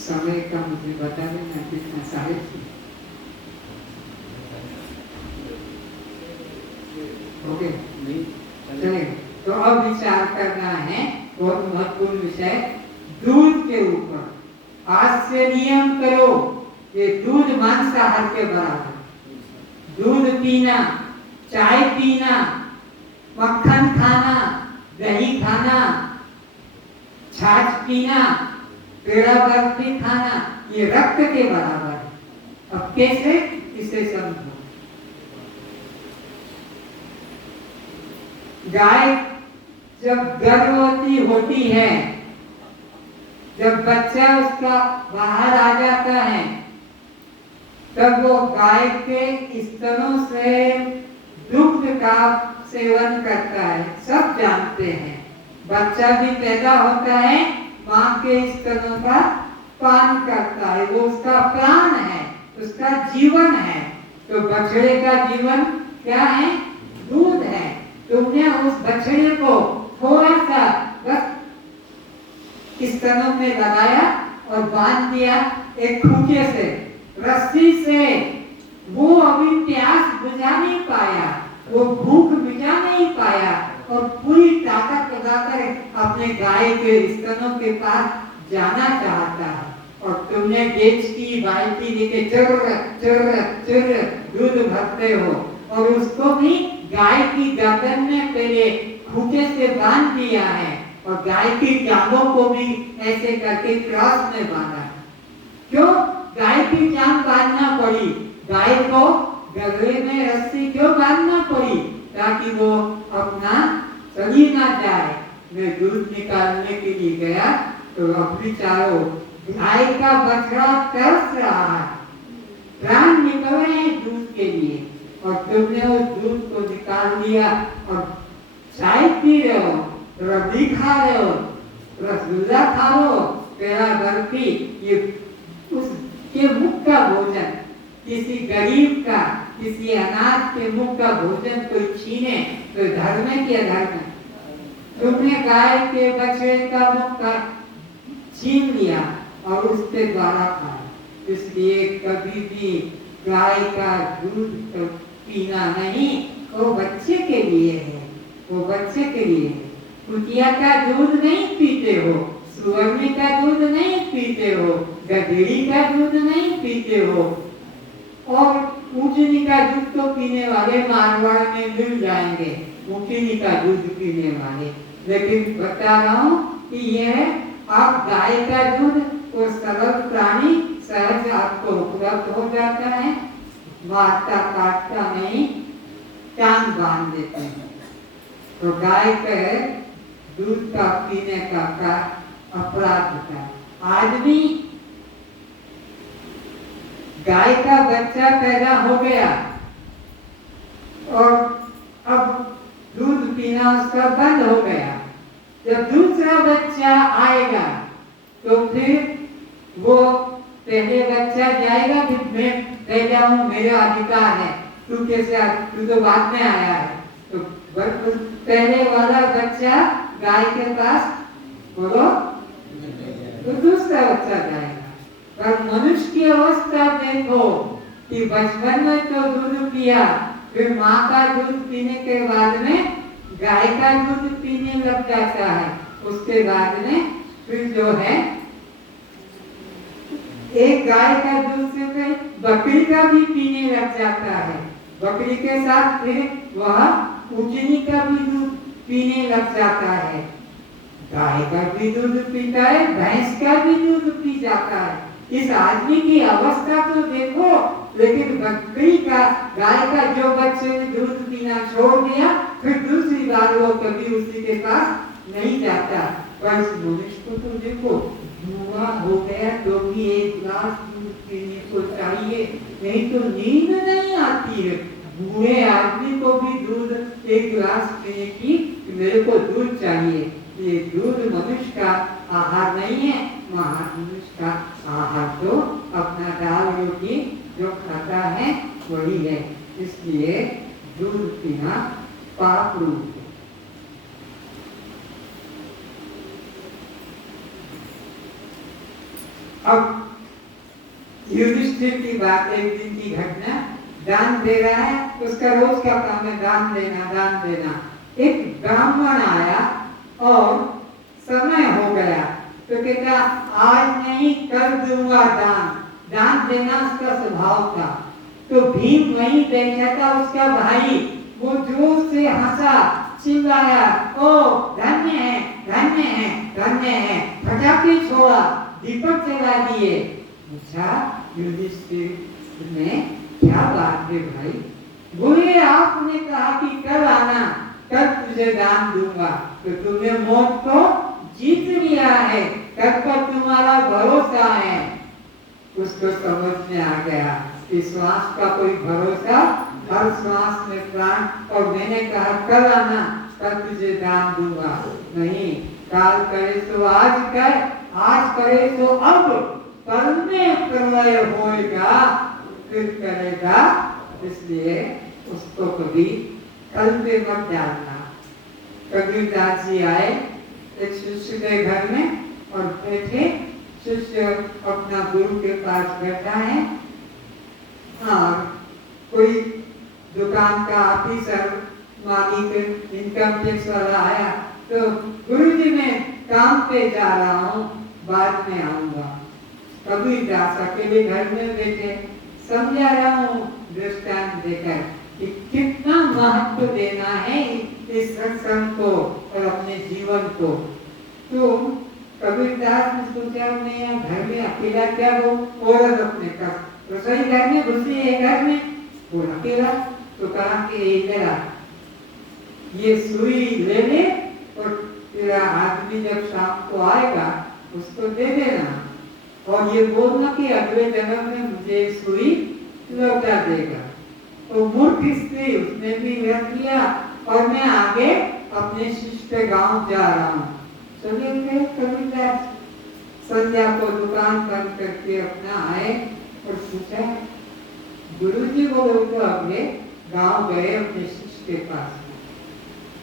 समय का मुझे बता देना कितना सारे ओके नहीं चले। तो अब विचार करना है बहुत महत्वपूर्ण विषय, दूध के ऊपर। आज से नियम करो ये दूध मांसाहार के बराबर। दूध पीना, चाय पीना, मक्खन खाना, दही खाना, छाछ पीना, पेड़ा बर्फी खाना, ये रक्त के बराबर। अब कैसे? इसे समझो। गाय जब गर्भवती होती है, जब बच्चा उसका बाहर आ जाता है, तब वो गाय के स्तनों से दुग्ध का सेवन करता है। सब जानते हैं। बच्चा भी पैदा होता है, माँ के स्तनों का पान करता है, वो उसका प्राण है, उसका जीवन है। तो बछड़े का जीवन क्या है? दूध है। तुमने उस बछड़े को थोड़ा सा बस स्तनों में लगाया और बांध दिया एक खूंटे से, रस्सी से। वो अभी प्यास बुझा नहीं पाया, वो भूख मिटा नहीं पाया और पूरी ताकत लगाकर अपने गाय के स्तनों के पास जाना चाहता है। और तुमने गेज की बाल्टी लेके चुर्र चुर्र चुर्र दूध भरते हो और उसको भी गाय की गर्दन में पहले खूंटे से बांध दिया है और गाय की टांगों को भी ऐसे करके क्रॉस में बांधा। क्यों गाय की टांग बांधना पड़ी? गाय को गले में रस्सी क्यों बांधना पड़ी? ताकि वो अपना चली ना जाए। मैं दूध निकालने के लिए गया तो अपनी चारों गाय का बछड़ा तरस रहा है, प्राण निकल रहे हैं दूध के लिए, और तुमने उस दूध को निकाल लिया और चाय पी रहे हो, रबड़ी खा रहे हो, रसगुल्ला खा रहे हो, पेड़ा बर्फी, ये उसके मुख का भोजन। किसी गरीब का, किसी अनाथ के मुख का भोजन कोई छीने तो धर्म है कि अधर्म है? तुमने गाय के बछड़े का मुख का छीन लिया और उसके द्वारा खाया। इसलिए कभी भी गाय का दूध तो पीना नहीं, वो बच्चे के लिए है, वो बच्चे के लिए है। कुतिया का दूध नहीं पीते हो, सुअरनी का दूध नहीं पीते हो, गधेड़ी का दूध नहीं पीते हो, और ऊँटनी का दूध तो पीने वाले मारवाड़ में मिल जाएंगे, ऊँटनी का दूध पीने वाले। लेकिन बता रहा हूँ कि यह आप गाय का दूध, वो सरल प्राणी, सहज आपको उपलब्ध हो जाता है, मारता काटता नहीं, टांग बांध देते हैं। तो गाय के दूध का पीने का अपराध होता है। आदमी गाय का बच्चा पैदा हो गया और अब दूध पीना उसका बंद हो गया। जब दूसरा बच्चा आएगा तो फिर वो पहले बच्चा जाएगा कि मैं पैदा हूँ, मेरा अधिकार है, तू कैसे, तू तो बाद में आया है। तो पहले वाला बच्चा गाय के पास, बोलो, तो दूसरा बच्चा जाएगा। पर मनुष्य की अवस्था देखो कि बचपन में तो दूध पिया, फिर माँ का दूध पीने के बाद में गाय का दूध पीने लग जाता है। उसके बाद में फिर जो है एक गाय का दूध से फिर बकरी का भी पीने लग जाता है, बकरी के साथ फिर वह ऊँटनी का भी दूध पीने लग जाता है, गाय का भी दूध पीता है, भैंस का भी दूध पी जाता है। इस आदमी की अवस्था तो देखो। लेकिन बकरी का, गाय का जो बच्चे ने दूध पीना छोड़ दिया, फिर दूसरी बार वो कभी उसी के पास नहीं जाता। पर इस मनुष्य को तो देखो, धुआं हो गया तो भी एक गिलास दूध पीने को चाहिए, नहीं तो नींद नहीं आती है। बूढ़े आदमी को भी दूध एक गिलास पीने की, मेरे को दूध चाहिए। ये दूध मनुष्य का आहार नहीं है, मनुष्य का आहार तो अपना दाल रोटी जो खाता है वही है। इसलिए दूध पीना पाप रूप है। अब युधिष्ठिर की बात, एक दिन की घटना, दान दे रहा है, उसका रोज का काम है दान देना, दान देना। एक ब्राह्मण आया और समय हो गया तो कहता आज नहीं कल दूंगा दान, दान देना उसका स्वभाव था। तो भीम वहीं बैठा था, उसका भाई, वो जोर से हंसा, चिल्लाया, ओ धन्य है, धन्य है, धन्य है, पटाखे छोड़ा, दीपक जला दिए। पूछा युधिष्ठिर ने, क्या बात है भाई? बोले आपने कहा कि कल आना, कल तुझे दान दूंगा, तो तुमने मौत को जीत लिया है, कल पर तुम्हारा भरोसा है। उसको समझ में आ गया कि श्वास का कोई भरोसा, हर श्वास में प्राण, और मैंने कहा कल आना, कल तुझे दान दूंगा, नहीं, काल करे तो आज कर, आज करे तो अब, कल में प्रलय होएगा, फिर करेगा। इसलिए उसको कभी कल में मत डालना। कबीरदास जी आए एक शिष्य के घर में और बैठे, शिष्य अपना गुरु के पास बैठा है, और कोई दुकान का ऑफिसर, मालिक, इनकम टैक्स वाला आया, तो गुरुजी मैं काम पे जा रहा हूँ, बाद में आऊंगा। कबीरदास अकेले घर में बैठे, समझा रहा हूँ दृष्टांत देकर कि कितना महत्व देना है इस सत्संग को और अपने जीवन को। तो कबीरदास ने सोचा मैं यहाँ घर में अकेला क्या वो, औरत अपने कर रसोई घर में घुसी है, घर में वो अकेला, तो कहा कि इधर ये सुई ले ले और तेरा आदमी जब शाम को आएगा उसको दे देना, और ये बोलना कि अगले जन्म में मुझे सुई लौटा देगा। तो मूर्ख स्त्री, उसने भी व्यर्थ किया, और मैं आगे अपने शिष्य गांव जा रहा हूँ। चलिए फिर कबीरदास संध्या को दुकान बंद करके अपना आए और पूछा, गुरुजी बोलो तो अगले गांव गए अपने शिष्य के पास,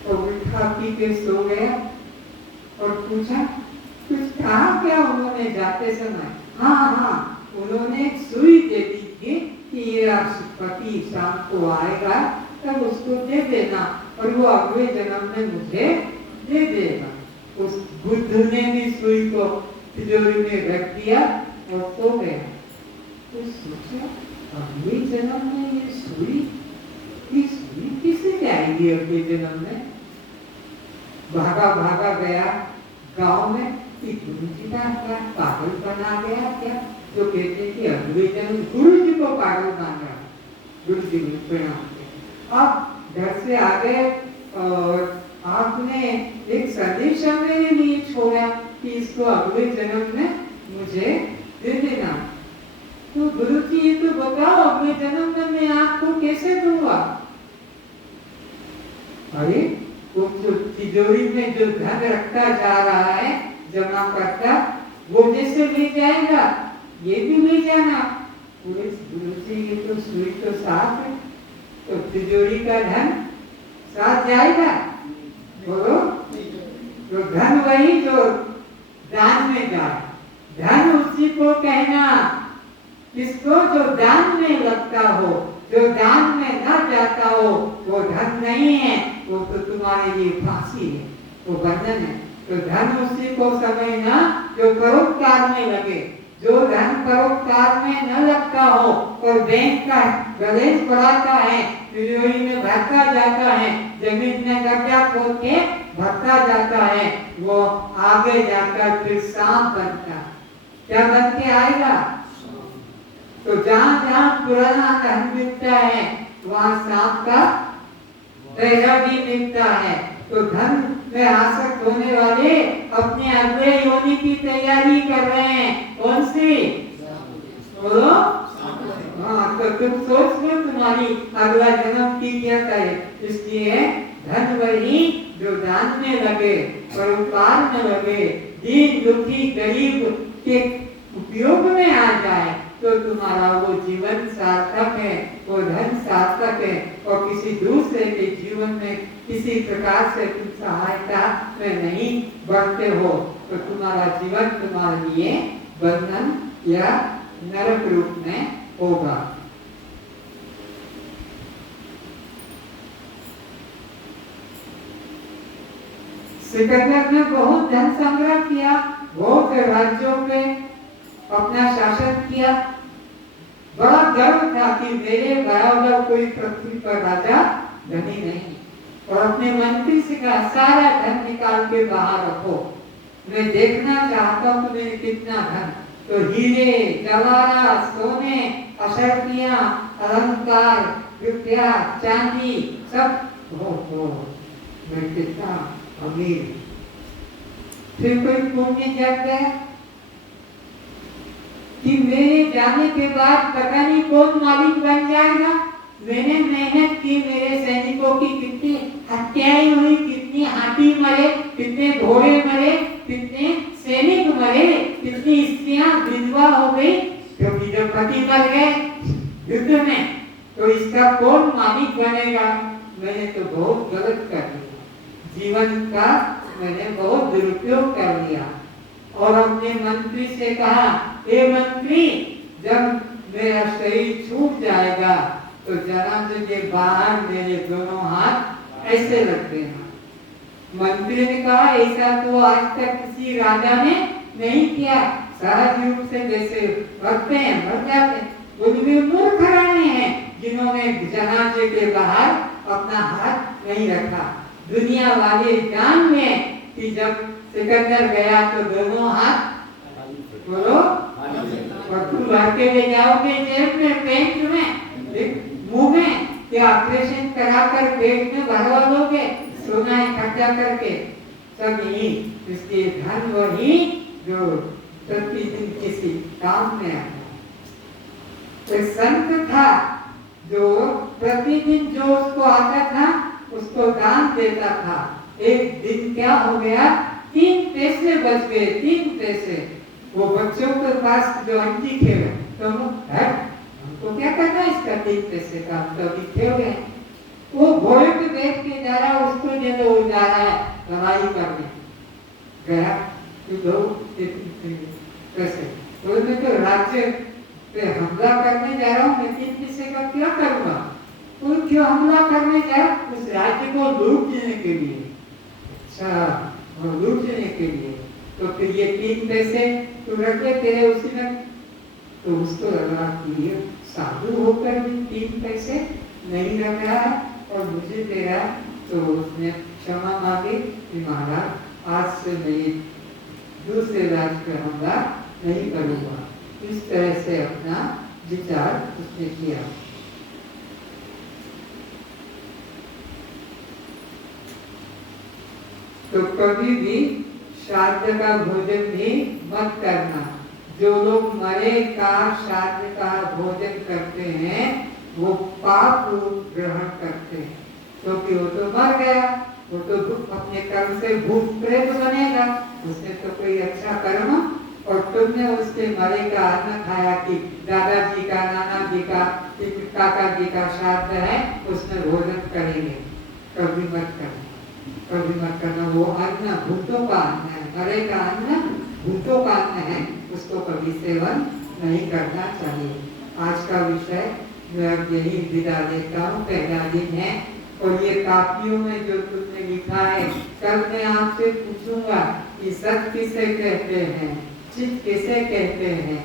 तो खा पी के सो गया और पूछा कुछ कहा क्या उन्होंने जाते समय? हाँ, उन्होंने एक सुई दे दी थी कि ये पति शाम को आएगा तब उसको दे देना और वो अगले जन्म में मुझे दे देगा। उस बुद्ध ने भी सुई को तिजोरी में रख दिया और सो गया। तो सोचा अगले जन्म में ये सुई किसे आएगी अगले जन्म में? भागा गया गांव में कि गुरु जी का क्या पागल बना गया क्या, जो कहते कि अगले जन्म गुरु जी को पागल माना। गुरु जी ने प्रणाम किया। अब घर से आ गए और आपने एक संदेश मेरे लिए छोड़ा कि इसको अगले जन्म में मुझे दे देना। तो गुरु जी ये तो बताओ अगले जन्म में मैं आपको कैसे दूंगा? अरे वो जो तिजोरी में जो धन रखता जा रहा है जमा करता, वो जैसे ले जाएगा ये भी ले जाना। गुरु जी ये तो सुई तो साफ है, तो तिजोरी का धन साथ जाएगा? बोलो। तो धन वही जो दान में जाए, धन उसी को कहना किसको? जो दान में लगता हो, जो दान में न जाता हो वो धन नहीं है, वो तो तुम्हारे लिए फांसी है, वो बंधन है। तो धन उसी को समझना जो परोपकार में लगे। जो धन परोपकार में न लगता हो और बैंक का बैलेंस बढ़ाता है, तिजोरी में भरता जाता है, जमीन में गड्ढा खोद के भरता जाता है, वो आगे जाकर फिर सांप बनता। क्या बन के आएगा? तो जहाँ जहाँ पुराना धन मिलता है वहाँ सांप का पैसा भी मिलता है। तो धन में आसक्त होने वाले अपने अगले योनि की तैयारी कर रहे हैं। कौन सी? बोलो। हाँ, तो तुम सोच लो तुम्हारी अगला जन्म की क्या करे। इसलिए धन वही जो दान में लगे, परोपकार में लगे, दीन दुखी गरीब के उपयोग में आ जाए तो तुम्हारा वो जीवन सार्थक है, वो धन सार्थक है। और किसी दूसरे के जीवन में किसी प्रकार से तुम सहायता में नहीं बढ़ते हो तो तुम्हारा जीवन तुम्हारे लिए बंधन या नरक रूप में होगा। सिकंदर ने बहुत धन संग्रह किया, बहुत राज्यों पे अपना शासन किया। बड़ा गर्व था कि मेरे बराबर कोई पृथ्वी पर राजा धनी नहीं। और अपने मंत्री से कहा सारा धन निकाल के बाहर रखो, मैं देखना चाहता हूँ तुम्हें कितना धन। तो हीरे जवाहरात सोने अशर्फियां अलंकार रुपया चांदी सब हो मैं कितना अमीर। फिर कोई पुण्य जग गया कि मेरे जाने के बाद पता नहीं कौन मालिक बन जाएगा। मैंने मेहनत की, मेरे सैनिकों की कितनी हत्याएं हुई, कितनी हाथी मरे, कितने घोड़े मरे, कितने सैनिक मरे, कितनी स्त्रियां विधवा हो गई क्योंकि जब पति मर गए युद्ध में। तो इसका कौन मालिक बनेगा? मैंने तो बहुत गलत कर दिया, जीवन का मैंने बहुत दुरुपयोग कर लिया। और अपने मंत्री से कहा हे मंत्री, जब मेरा शरीर छूट जाएगा तो जनाजे के बाहर मेरे दोनों हाथ ऐसे रख देना। मंत्री ने कहा ऐसा तो आज तक किसी राजा ने नहीं किया, सहज रूप से जैसे रखते हैं मर जाते हैं। उनमें मूर्ख रानी हैं जिन्होंने जनाजे के बाहर अपना हाथ नहीं रखा। दुनिया वाले जान में कि जब सिकंदर गया तो दोनों हाथ बोलो और तुम भर के ले जाओगे जेब में, पेट में, मुंह में, क्या ऑपरेशन कराकर पेट में भरवा दोगे सोना इकट्ठा करके? सब नहीं। इसके धन वही जो प्रतिदिन किसी काम में आता। एक संत था जो प्रतिदिन जो उसको आता था उसको दान देता था। एक दिन क्या हो गया, 3 पैसे बच गए, 3 पैसे। वो बच्चों के पास जो अंटी थे तो हमको क्या करना इसका 3 पैसे का, हम तो अभी खेल गए। वो घोड़े पे बैठ के जा रहा, उसको जो जा रहा है लड़ाई करने गया तो कैसे तो मैं तो राज्य पे हमला करने जा रहा हूँ, मैं 3 पैसे का क्या करूँगा? तो क्यों हमला करने जा रहा हूँ? उस राज्य को लूटने के लिए। अच्छा, और लूटने के लिए तो फिर ये 3 पैसे तो रख ले तेरे उसी में। तो उसको लगा कि ये साधु होकर भी 3 पैसे नहीं रख रहा है और मुझे दे रहा है। तो उसने क्षमा मांगी कि महाराज आज से मैं दूसरे राज्य पर हमला नहीं करूँगा। इस तरह से अपना विचार उसने किया। तो कभी भी श्राद्ध का भोजन भी मत करना। जो लोग मरे का श्राद्ध का भोजन करते हैं वो पाप रूप ग्रहण करते हैं, क्योंकि वो तो मर गया, वो तो अपने कर्म से भूत प्रेत बनेगा, उसने तो कोई अच्छा कर्म। और तुमने उसके मरे का अन्न खाया कि दादाजी का, नाना जी का, काका जी का श्राद्ध है, उसमें भोजन करेंगे। कभी मत करना, कभी मत करना। वो अन्न भूतों का अन्न है, मरे का अन्न भूतों का अन्न है, उसको कभी सेवन नहीं करना चाहिए। आज का विषय मैं अब यही विदा देता हूँ। पहला दिन है और ये कापियों में जो तुमने लिखा है, कल मैं आपसे पूछूंगा कि सच किसे कहते हैं, चित किसे कहते हैं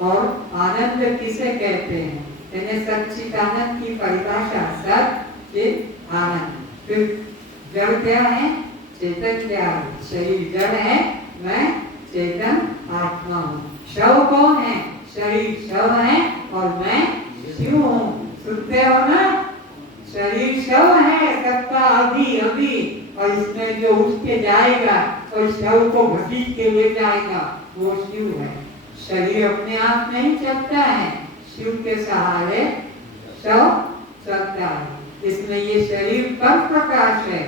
और आनंद किसे कहते हैं। यानी सच्चित आनंद की परिभाषा सच चित आनंद। फिर जड़ क्या है, चेतन क्या है, शरीर जड़ है, मैं चेतन आत्मा हूँ। शव कौन है, शरीर शव है और मैं शिव हूँ। सुनते हो ना, शरीर शव है सबका अभी अभी, और इसमें जो उठ के जाएगा और शव को घसीट के ले जाएगा वो शिव है। शरीर अपने आप नहीं चलता है, शिव के सहारे शव चलता है। इसमें ये शरीर पर प्रकाश है,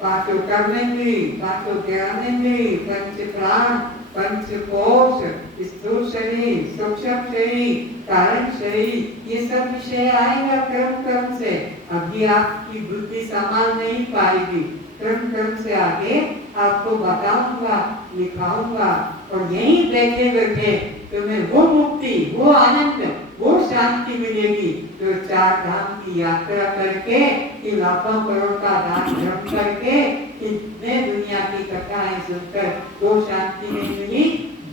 पांचों कर्मेंद्रिय, पांचों ज्ञानेंद्रिय, पंच प्राण, पंच कोश, स्थूल शरीर, सूक्ष्म शरीर, कारण शरीर, ये सब विषय आएगा क्रम क्रम से। अभी आपकी बुद्धि संभाल नहीं पाएगी, क्रम क्रम से आगे आपको बताऊंगा, लिखाऊंगा, और यहीं बैठे बैठे तुम्हें वो मुक्ति, वो आनंद, वो शांति मिलेगी जो 4 धाम की यात्रा करके, कि लाखों करोड़ का दान धर्म करके, कितने दुनिया की कथाएं सुनकर वो शांति नहीं मिली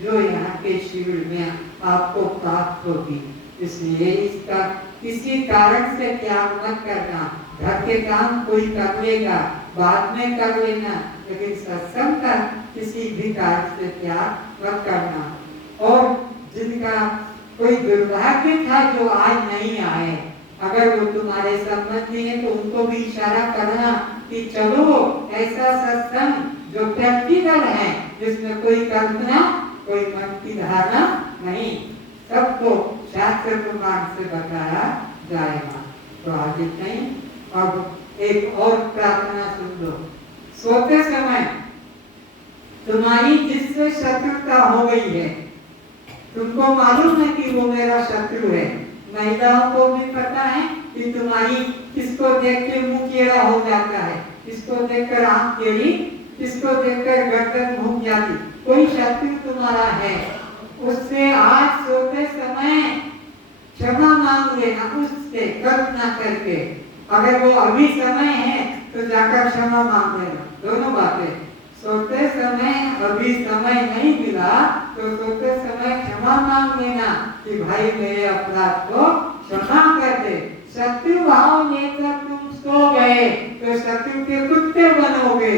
जो यहाँ के शिविर में आपको प्राप्त होगी। इसलिए इसका किसी कारण से त्याग मत करना। घर के काम कोई कर लेगा, बाद में कर लेना, लेकिन सत्संग का किसी भी कारण से त्याग मत करना। और जिनका कोई दुर्भाग्य था जो आज नहीं आए, अगर वो तुम्हारे संबंधी है तो उनको भी इशारा करना कि चलो ऐसा सत्संग जो प्रैक्टिकल है, जिसमें कोई कल्पना, कोई मन की धारणा नहीं, सबको शास्त्र प्रमाण से बताया जाएगा। तो आज इतना ही। अब एक और प्रार्थना सुन लो। सोते समय तुम्हारी जिससे शत्रुता हो गई है, तुमको मालूम है कि वो मेरा शत्रु है। महिलाओं को भी पता है कि तुम्हारी किसको देख के मुंह टेढ़ा हो जाता है, किसको देखकर आंख टेढ़ी, किसको देखकर गर्दन घूम जाती। कोई शत्रु तुम्हारा है, उससे आज सोते समय क्षमा मांग लेना, उससे कल्पना करके। अगर वो अभी समय है तो जाकर क्षमा मांग लेना। दोनों बातें, सोते समय अभी समय नहीं मिला तो सोते समय क्षमा मांग लेना कि भाई मेरे अपराध को क्षमा कर दे। शत्रु भाव लेकर तुम सो गए तो शत्रु के कुत्ते बनोगे,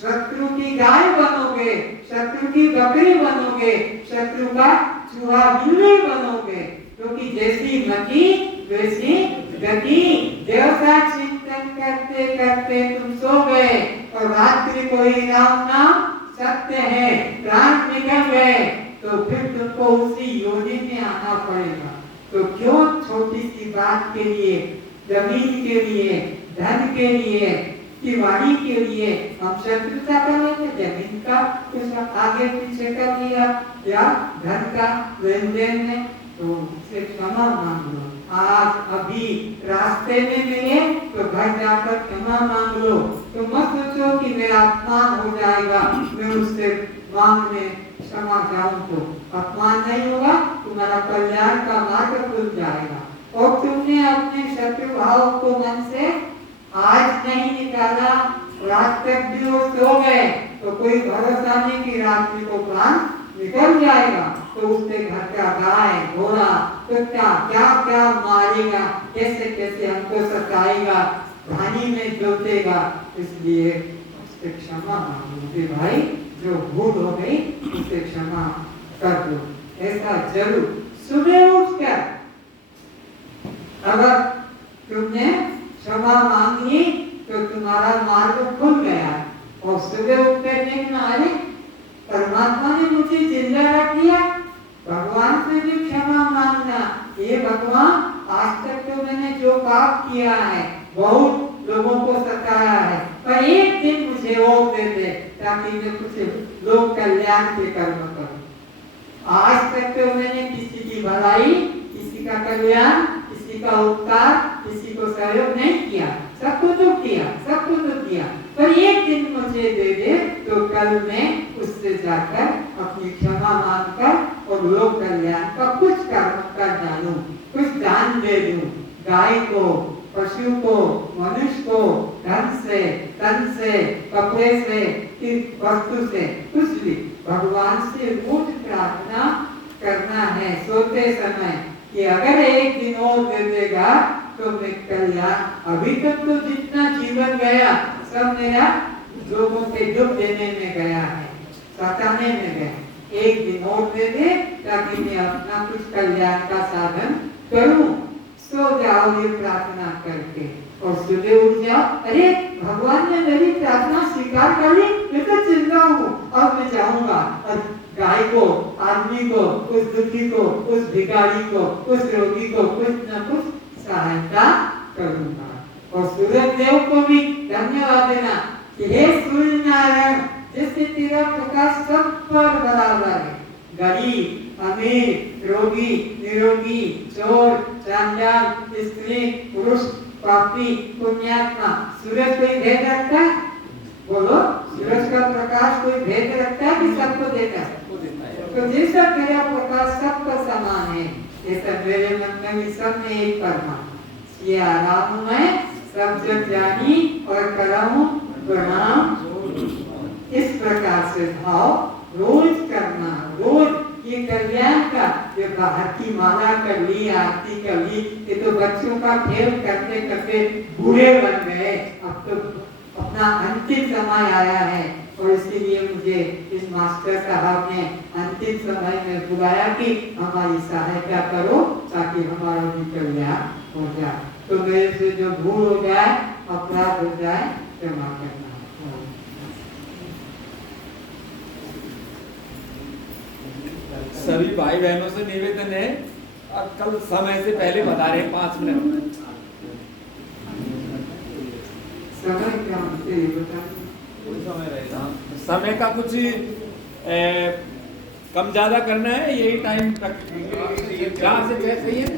शत्रु की गाय बनोगे, शत्रु की बकरी बनोगे, शत्रु का चूहा बिल्ली बनोगे। क्योंकि जैसी मति वैसी गति। देवता चिंतन करते करते तुम सो गए और रात्रि को ही राम नाम सत्य है, प्राण निकल गए, तो फिर तुमको उसी योनि में आना पड़ेगा। तो क्यों छोटी सी बात के लिए, जमीन के लिए, धन के लिए, की वाणी के लिए हम शत्रुता कर लेते। जमीन का कुछ आगे पीछे कर लिया या धन का लेन देन में, तो उसे क्षमा मांग लो। आज अभी रास्ते में मिले तो घर जाकर क्षमा मांग लो। तो मत सोचो कि मेरा अपमान हो जाएगा, मैं उससे मांगने क्षमा चाहूं तो अपमान नहीं होगा, तुम्हारा कल्याण का मार्ग खुल जाएगा। और तुमने अपने शत्रु भाव को मन से आज नहीं निकाला, रात तक भी वो सो गए तो कोई भरोसा नहीं कि रात्रि को प्राण निकल जाएगा। तो उससे घर का गाय घोड़ा कुत्ता क्या क्या मारेगा, कैसे कैसे हमको सताएगा, धानी में जोतेगा। इसलिए उससे क्षमा मांगो भाई, जो भूल हो गई उसे क्षमा कर दो। ऐसा जरूर सुबह उठकर अगर तुमने क्षमा मांगी तो तुम्हारा मार्ग खुल गया। और सुबह उठकर देखना, अरे परमात्मा ने मुझे जिंदा रख दिया, भगवान से भी क्षमा मांगना। ये भगवान आज तक तो मैंने जो पाप किया है, बहुत लोगों को सताया है, पर एक दिन मुझे रोक दे दे ताकि मैं कुछ लोग कल्याण के कर्म करूं। आज तक तो मैंने किसी की भलाई, किसी का कल्याण, किसी का उपकार, किसी को सहयोग नहीं किया, सबको दुख दिया, सबको दुख दिया, पर एक दिन मुझे दे दे तो कल मैं उससे जाकर अपनी क्षमा मांगकर और लोक कल्याण का कुछ कर्म कर डालूं, कुछ दान दे दूं, गाय को, पशु को, मनुष्य को, धन से, तन से, कपड़े से, वस्तु से, कुछ भी भगवान से रोज प्रार्थना करना है सोते समय कि अगर एक दिन और दे देगा तो मैं कल्याण। अभी तक तो जितना जीवन गया सब मेरा लोगों के दुख देने में गया है, सताने में गया। एक दिन और दे दे ताकि मैं अपना कुछ कल्याण का साधन करूं। सो जाओ ये प्रार्थना करके और सुबह उठ जाओ, अरे भगवान ने मेरी प्रार्थना स्वीकार कर ली, मैं तो जिंदा हूँ, अब मैं जाऊंगा और गाय को, आदमी को, उस दुखी को, उस भिखारी को, उस रोगी को कुछ न कुछ सहायता करूंगा। और सूरज देव को भी धन्यवाद देना कि हे सूर्य नारायण, जिससे तेरा प्रकाश सब पर बराबर है, गरीब, अमीर, रोगी, निरोगी, चोर, चांडाल, स्त्री, पुरुष, पापी, पुण्यात्मा, सूरज कोई भेद रखता है? बोलो, सूरज का प्रकाश कोई भेद रखता है कि सबको देता है? तो जैसा तेरा प्रकाश सबका समान है, ऐसा मेरे मन में भी सब में एक परमात्मा सिया राम मैं सब जग जानी और करऊं प्रणाम। इस प्रकार से भाव रोज करना, रोज ये कल्याण का जो बाहर की माला कर ली, आरती कर ली, ये तो बच्चों का खेल करते करते बूढ़े बन गए। अब तो अपना अंतिम समय आया है और इसीलिए मुझे इस मास्टर साहब ने अंतिम समय में बुलाया कि हमारी सहायता करो ताकि हमारा भी कल्याण हो जाए। तो मेरे से जो भूल हो जाए, अपराध हो जाए, क्षमा करना। सभी भाई बहनों से निवेदन है, अब कल समय से पहले बता रहे 5 मिनट। समय क्या होते हैं बताइए? समय रहेगा, समय का कुछ कम ज्यादा करना है, यही टाइम तक 4 से 6 सही है।